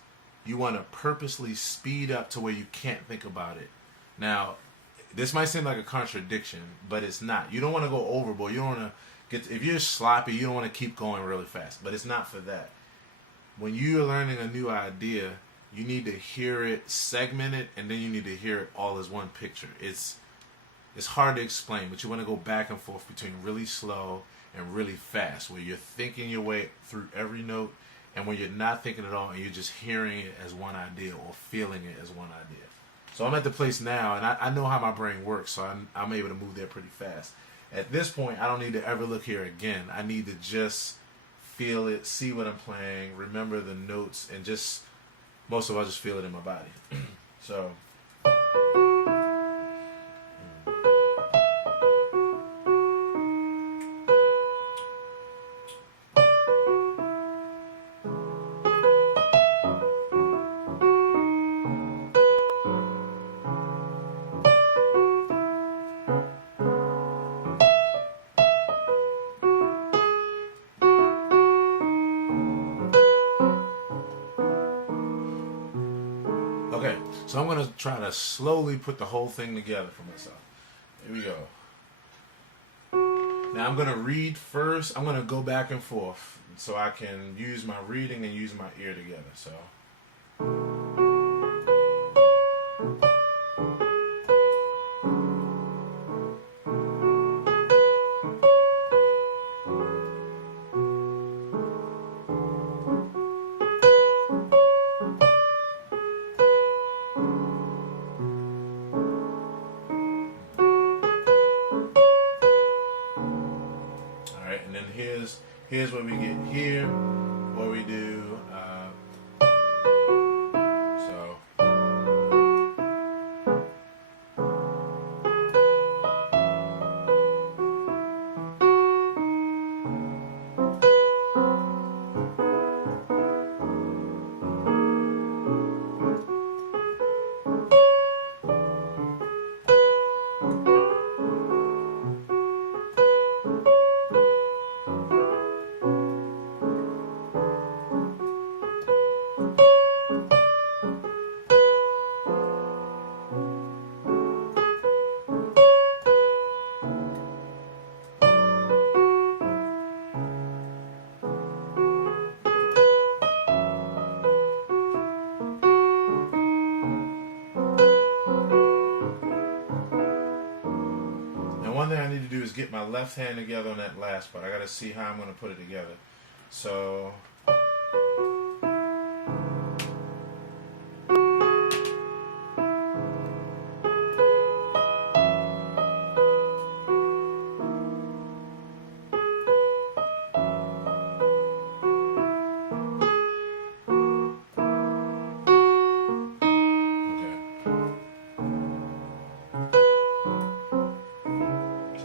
you want to purposely speed up to where you can't think about it. Now, this might seem like a contradiction, but it's not. You don't want to go overboard. You don't want to if you're sloppy, you don't want to keep going really fast, but it's not for that. When you're learning a new idea, you need to hear it segmented, and then you need to hear it all as one picture. It's hard to explain, but you want to go back and forth between really slow and really fast, where you're thinking your way through every note, and when you're not thinking at all and you're just hearing it as one idea or feeling it as one idea. So I'm at the place now, and I know how my brain works, so I'm able to move there pretty fast. At this point, I don't need to ever look here again. I need to just feel it, see what I'm playing, remember the notes, and just... most of all, just feel it in my body. So. Okay, so I'm going to try to slowly put the whole thing together for myself. Here we go. Now I'm going to read first. I'm going to go back and forth so I can use my reading and use my ear together. So. Here's what we get here. What we do. So. One thing I need to do is get my left hand together on that last part. I got to see how I'm going to put it together. So.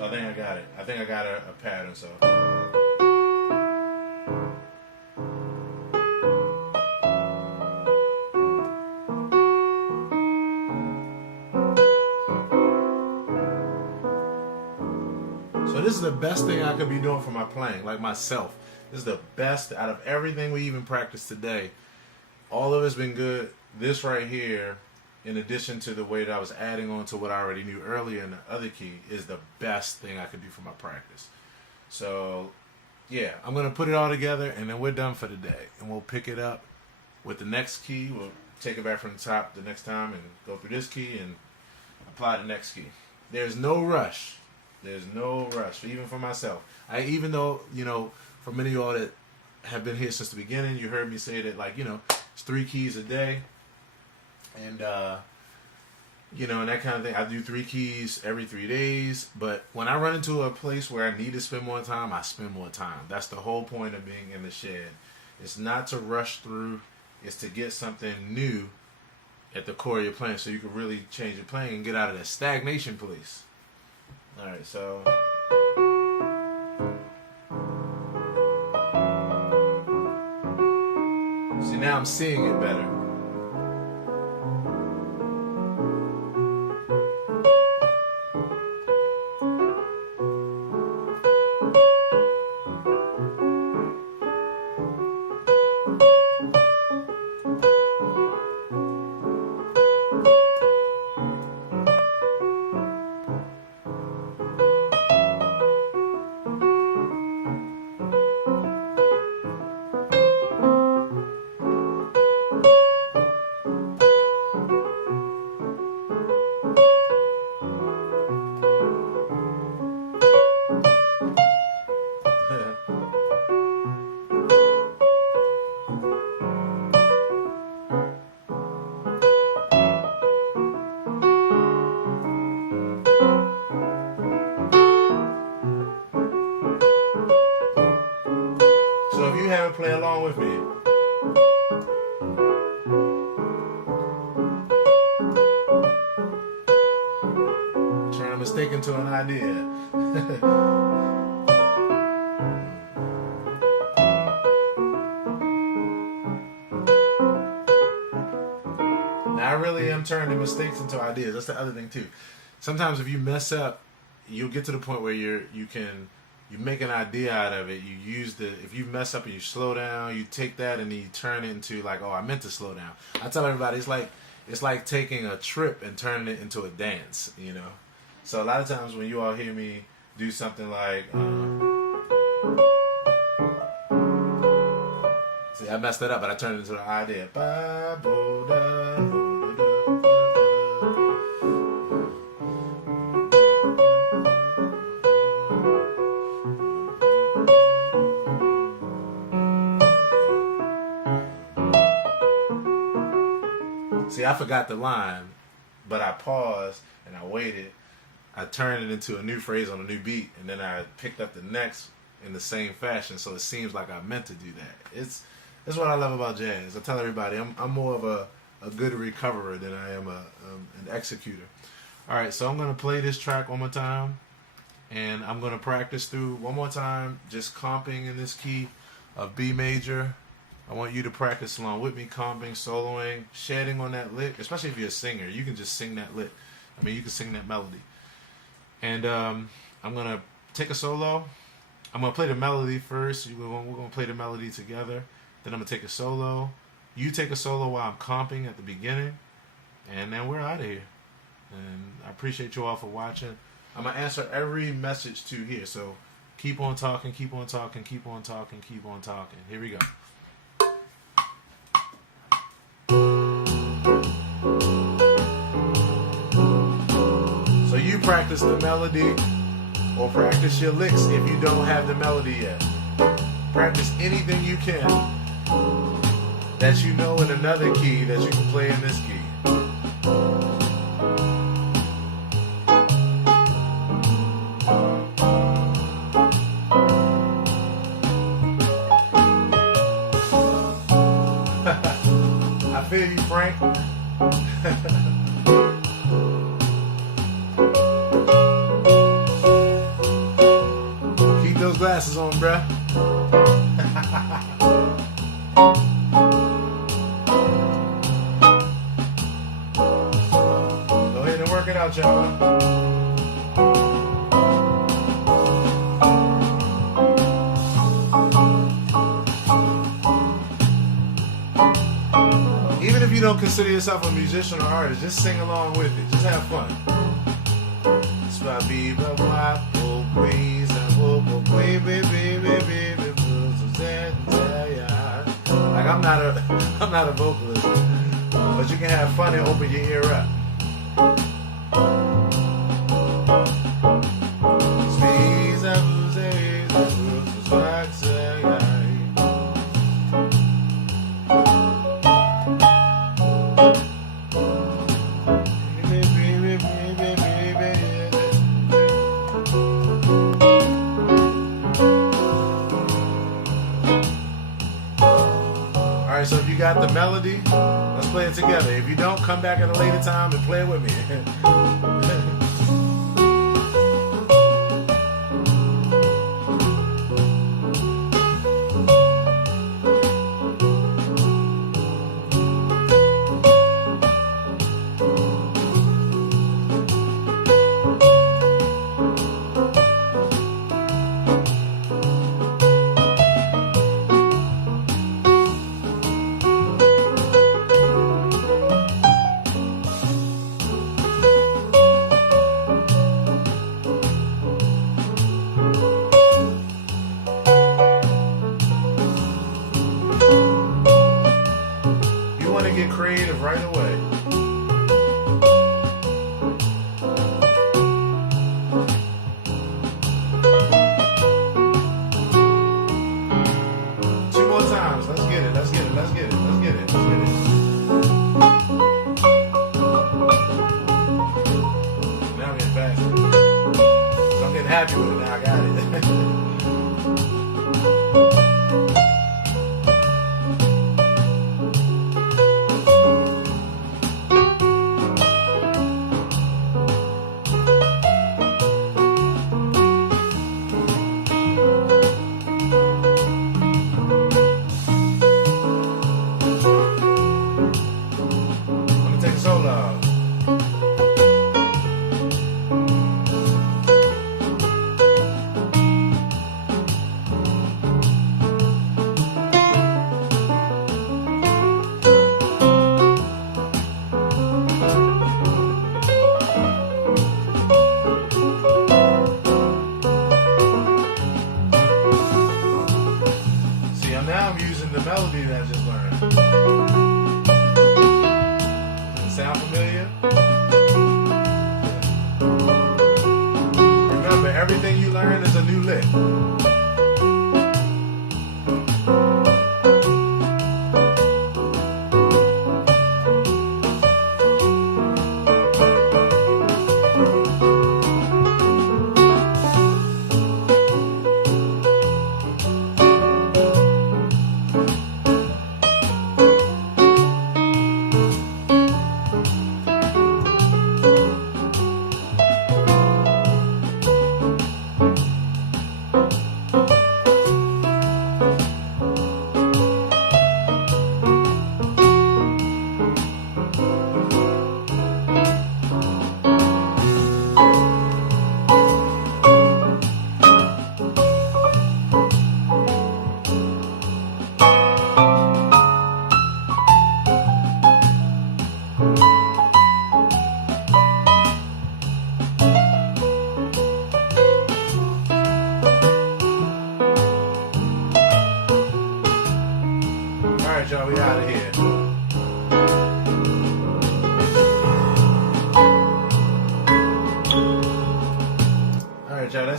I think I got it. I think I got a pattern, so. So this is the best thing I could be doing for my playing, like myself. This is the best out of everything we even practiced today. All of it's been good. This right here, in addition to the way that I was adding on to what I already knew earlier in the other key, is the best thing I could do for my practice. So, yeah, I'm going to put it all together, and then we're done for the day. And we'll pick it up with the next key. We'll take it back from the top the next time and go through this key and apply the next key. There's no rush. There's no rush, even for myself. Even though, for many of y'all that have been here since the beginning, you heard me say that, it's 3 keys a day. And, and that kind of thing. I do 3 keys every 3 days. But when I run into a place where I need to spend more time, I spend more time. That's the whole point of being in the shed. It's not to rush through. It's to get something new at the core of your playing so you can really change your playing and get out of that stagnation place. All right, so... See, now I'm seeing it better. So if you haven't played along with me, turn a mistake into an idea. Now I really am turning mistakes into ideas. That's the other thing too. Sometimes if you mess up, you'll get to the point where you make an idea out of it. You use if you mess up and you slow down, you take that and you turn it into like, oh, I meant to slow down. I tell everybody it's like taking a trip and turning it into a dance, So a lot of times when you all hear me do something like, see, I messed it up, but I turned it into an idea. See, I forgot the line, but I paused and I waited. I turned it into a new phrase on a new beat, and then I picked up the next in the same fashion, so it seems like I meant to do that. It's what I love about jazz. I tell everybody I'm more of a good recoverer than I am an executor. All right, so I'm gonna play this track one more time, and I'm gonna practice through one more time, just comping in this key of B major. I want you to practice along with me, comping, soloing, shedding on that lick, especially if you're a singer. You can just sing that lick. I mean, you can sing that melody. And I'm going to take a solo. I'm going to play the melody first. We're going to play the melody together. Then I'm going to take a solo. You take a solo while I'm comping at the beginning. And then we're out of here. And I appreciate you all for watching. I'm going to answer every message too here. So keep on talking, keep on talking, keep on talking, keep on talking. Here we go. So you practice the melody or practice your licks if you don't have the melody yet. Practice anything you can that you know in another key that you can play in this key. I feel you, Frank. Keep those glasses on, bruh. Go ahead and work it out, y'all. Even if you don't consider yourself a musician or artist, just sing along with it. Just have fun. Like I'm not a vocalist, but you can have fun and open your ear up. Alright, so if you got the melody, let's play it together. If you don't, come back at a later time and play it with me. Get creative right away. Two more times. Let's get it. Let's get it. Let's get it. Let's get it. Let's get it. Now I'm getting faster. I'm getting happy with it now. I got it. Now I'm using the melody that I just learned. Sound familiar? Remember, everything you learn is a new lick.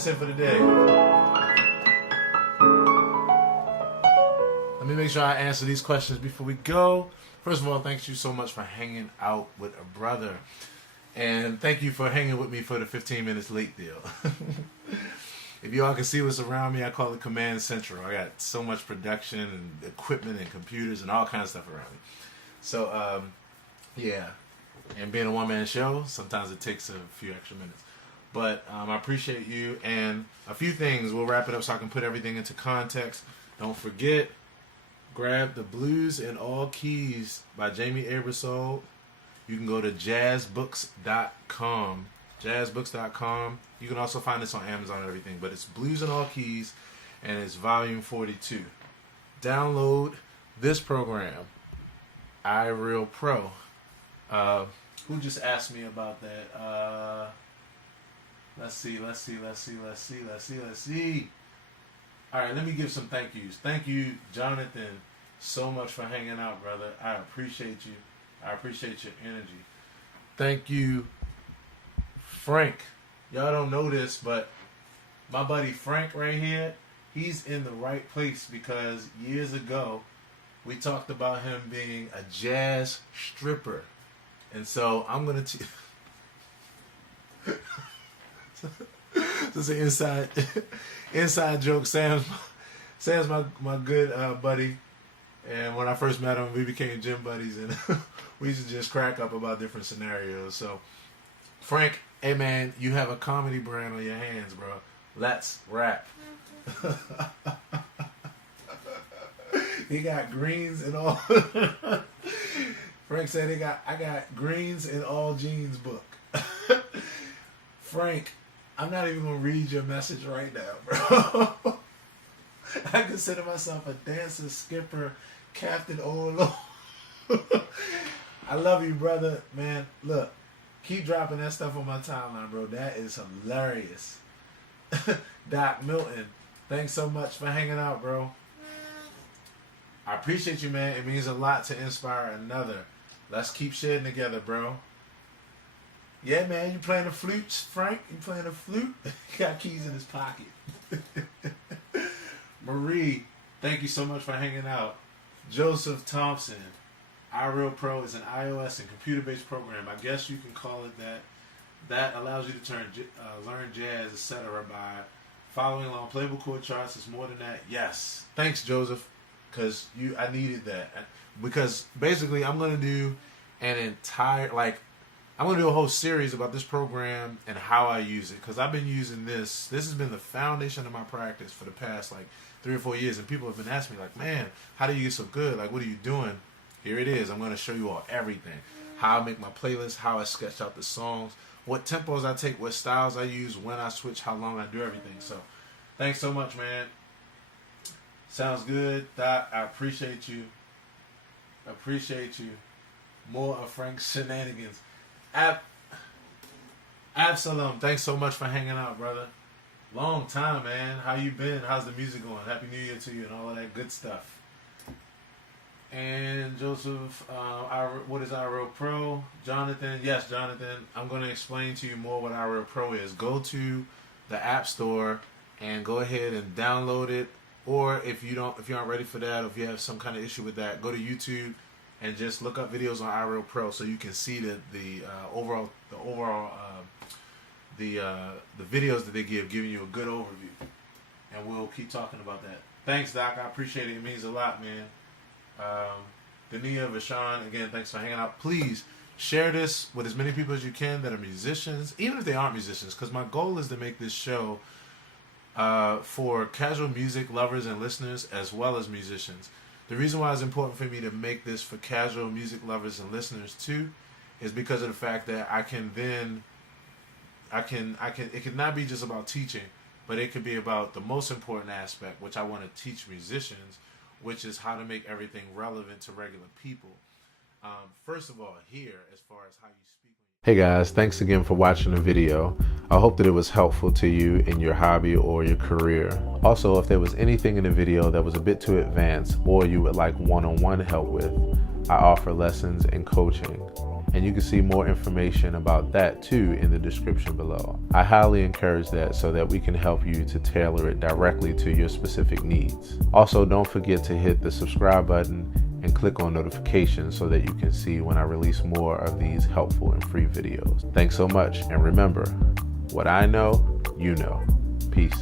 That's it for today. Let me make sure I answer these questions before we go. First of all, thank you so much for hanging out with a brother. And thank you for hanging with me for the 15 minutes late deal. If you all can see what's around me, I call it Command Central. I got so much production and equipment and computers and all kinds of stuff around me. So, yeah. And being a one-man show, sometimes it takes a few extra minutes. But I appreciate you. And a few things. We'll wrap it up so I can put everything into context. Don't forget, grab the Blues in All Keys by Jamie Aebersold. You can go to jazzbooks.com. Jazzbooks.com. You can also find this on Amazon and everything. But it's Blues in All Keys, and it's volume 42. Download this program, iReal Pro. Who just asked me about that? Let's see. All right, let me give some thank yous. Thank you, Jonathan, so much for hanging out, brother. I appreciate you. I appreciate your energy. Thank you, Frank. Y'all don't know this, but my buddy Frank right here, he's in the right place because years ago, we talked about him being a jazz stripper. And so I'm going to... This is an inside joke. Sam's my good buddy. And when I first met him, we became gym buddies, and we used to just crack up about different scenarios. So, Frank, hey man, you have a comedy brand on your hands, bro. Let's rap. He got greens and all. Frank said I got greens in all jeans book. Frank, I'm not even gonna read your message right now, bro. I consider myself a dancer, skipper, Captain Olo. I love you, brother. Man, look, keep dropping that stuff on my timeline, bro. That is hilarious. Doc Milton, thanks so much for hanging out, bro. I appreciate you, man. It means a lot to inspire another. Let's keep sharing together, bro. Yeah, man, you playing the flute, Frank? You playing the flute? He got keys in his pocket. Marie, thank you so much for hanging out. Joseph Thompson, iReal Pro is an iOS and computer-based program. I guess you can call it that. That allows you to learn jazz, etc. by following along playable chord charts. It's more than that. Yes. Thanks, Joseph, because I needed that. Because basically, I'm going to do an entire, I'm going to do a whole series about this program and how I use it. Because I've been using this. This has been the foundation of my practice for the past, 3 or 4 years. And people have been asking me, man, how do you get so good? What are you doing? Here it is. I'm going to show you all everything. How I make my playlist, how I sketch out the songs, what tempos I take, what styles I use, when I switch, how long I do everything. So, thanks so much, man. Sounds good. Doc, I appreciate you. Appreciate you. More of Frank's shenanigans. Absalom, thanks so much for hanging out, brother. Long time, man. How you been? How's the music going? Happy New Year to you and all of that good stuff. And Joseph, what is iReal Pro? Jonathan, yes, Jonathan. I'm going to explain to you more what iReal Pro is. Go to the App Store and go ahead and download it. Or if you aren't ready for that, or if you have some kind of issue with that, go to YouTube and just look up videos on iReal Pro so you can see the videos that they giving you a good overview. And we'll keep talking about that. Thanks, Doc. I appreciate it. It means a lot, man. Dania, Vashon, again, thanks for hanging out. Please share this with as many people as you can that are musicians, even if they aren't musicians, because my goal is to make this show for casual music lovers and listeners as well as musicians. The reason why it's important for me to make this for casual music lovers and listeners too is because of the fact that it could not be just about teaching, but it could be about the most important aspect, which I want to teach musicians, which is how to make everything relevant to regular people. First of all, here, as far as how you speak. Hey guys, thanks again for watching the video. I hope that it was helpful to you in your hobby or your career. Also, if there was anything in the video that was a bit too advanced or you would like one-on-one help with, I offer lessons and coaching. And you can see more information about that too in the description below. I highly encourage that so that we can help you to tailor it directly to your specific needs. Also, don't forget to hit the subscribe button and click on notifications so that you can see when I release more of these helpful and free videos. Thanks so much, and remember, what I know, you know. Peace.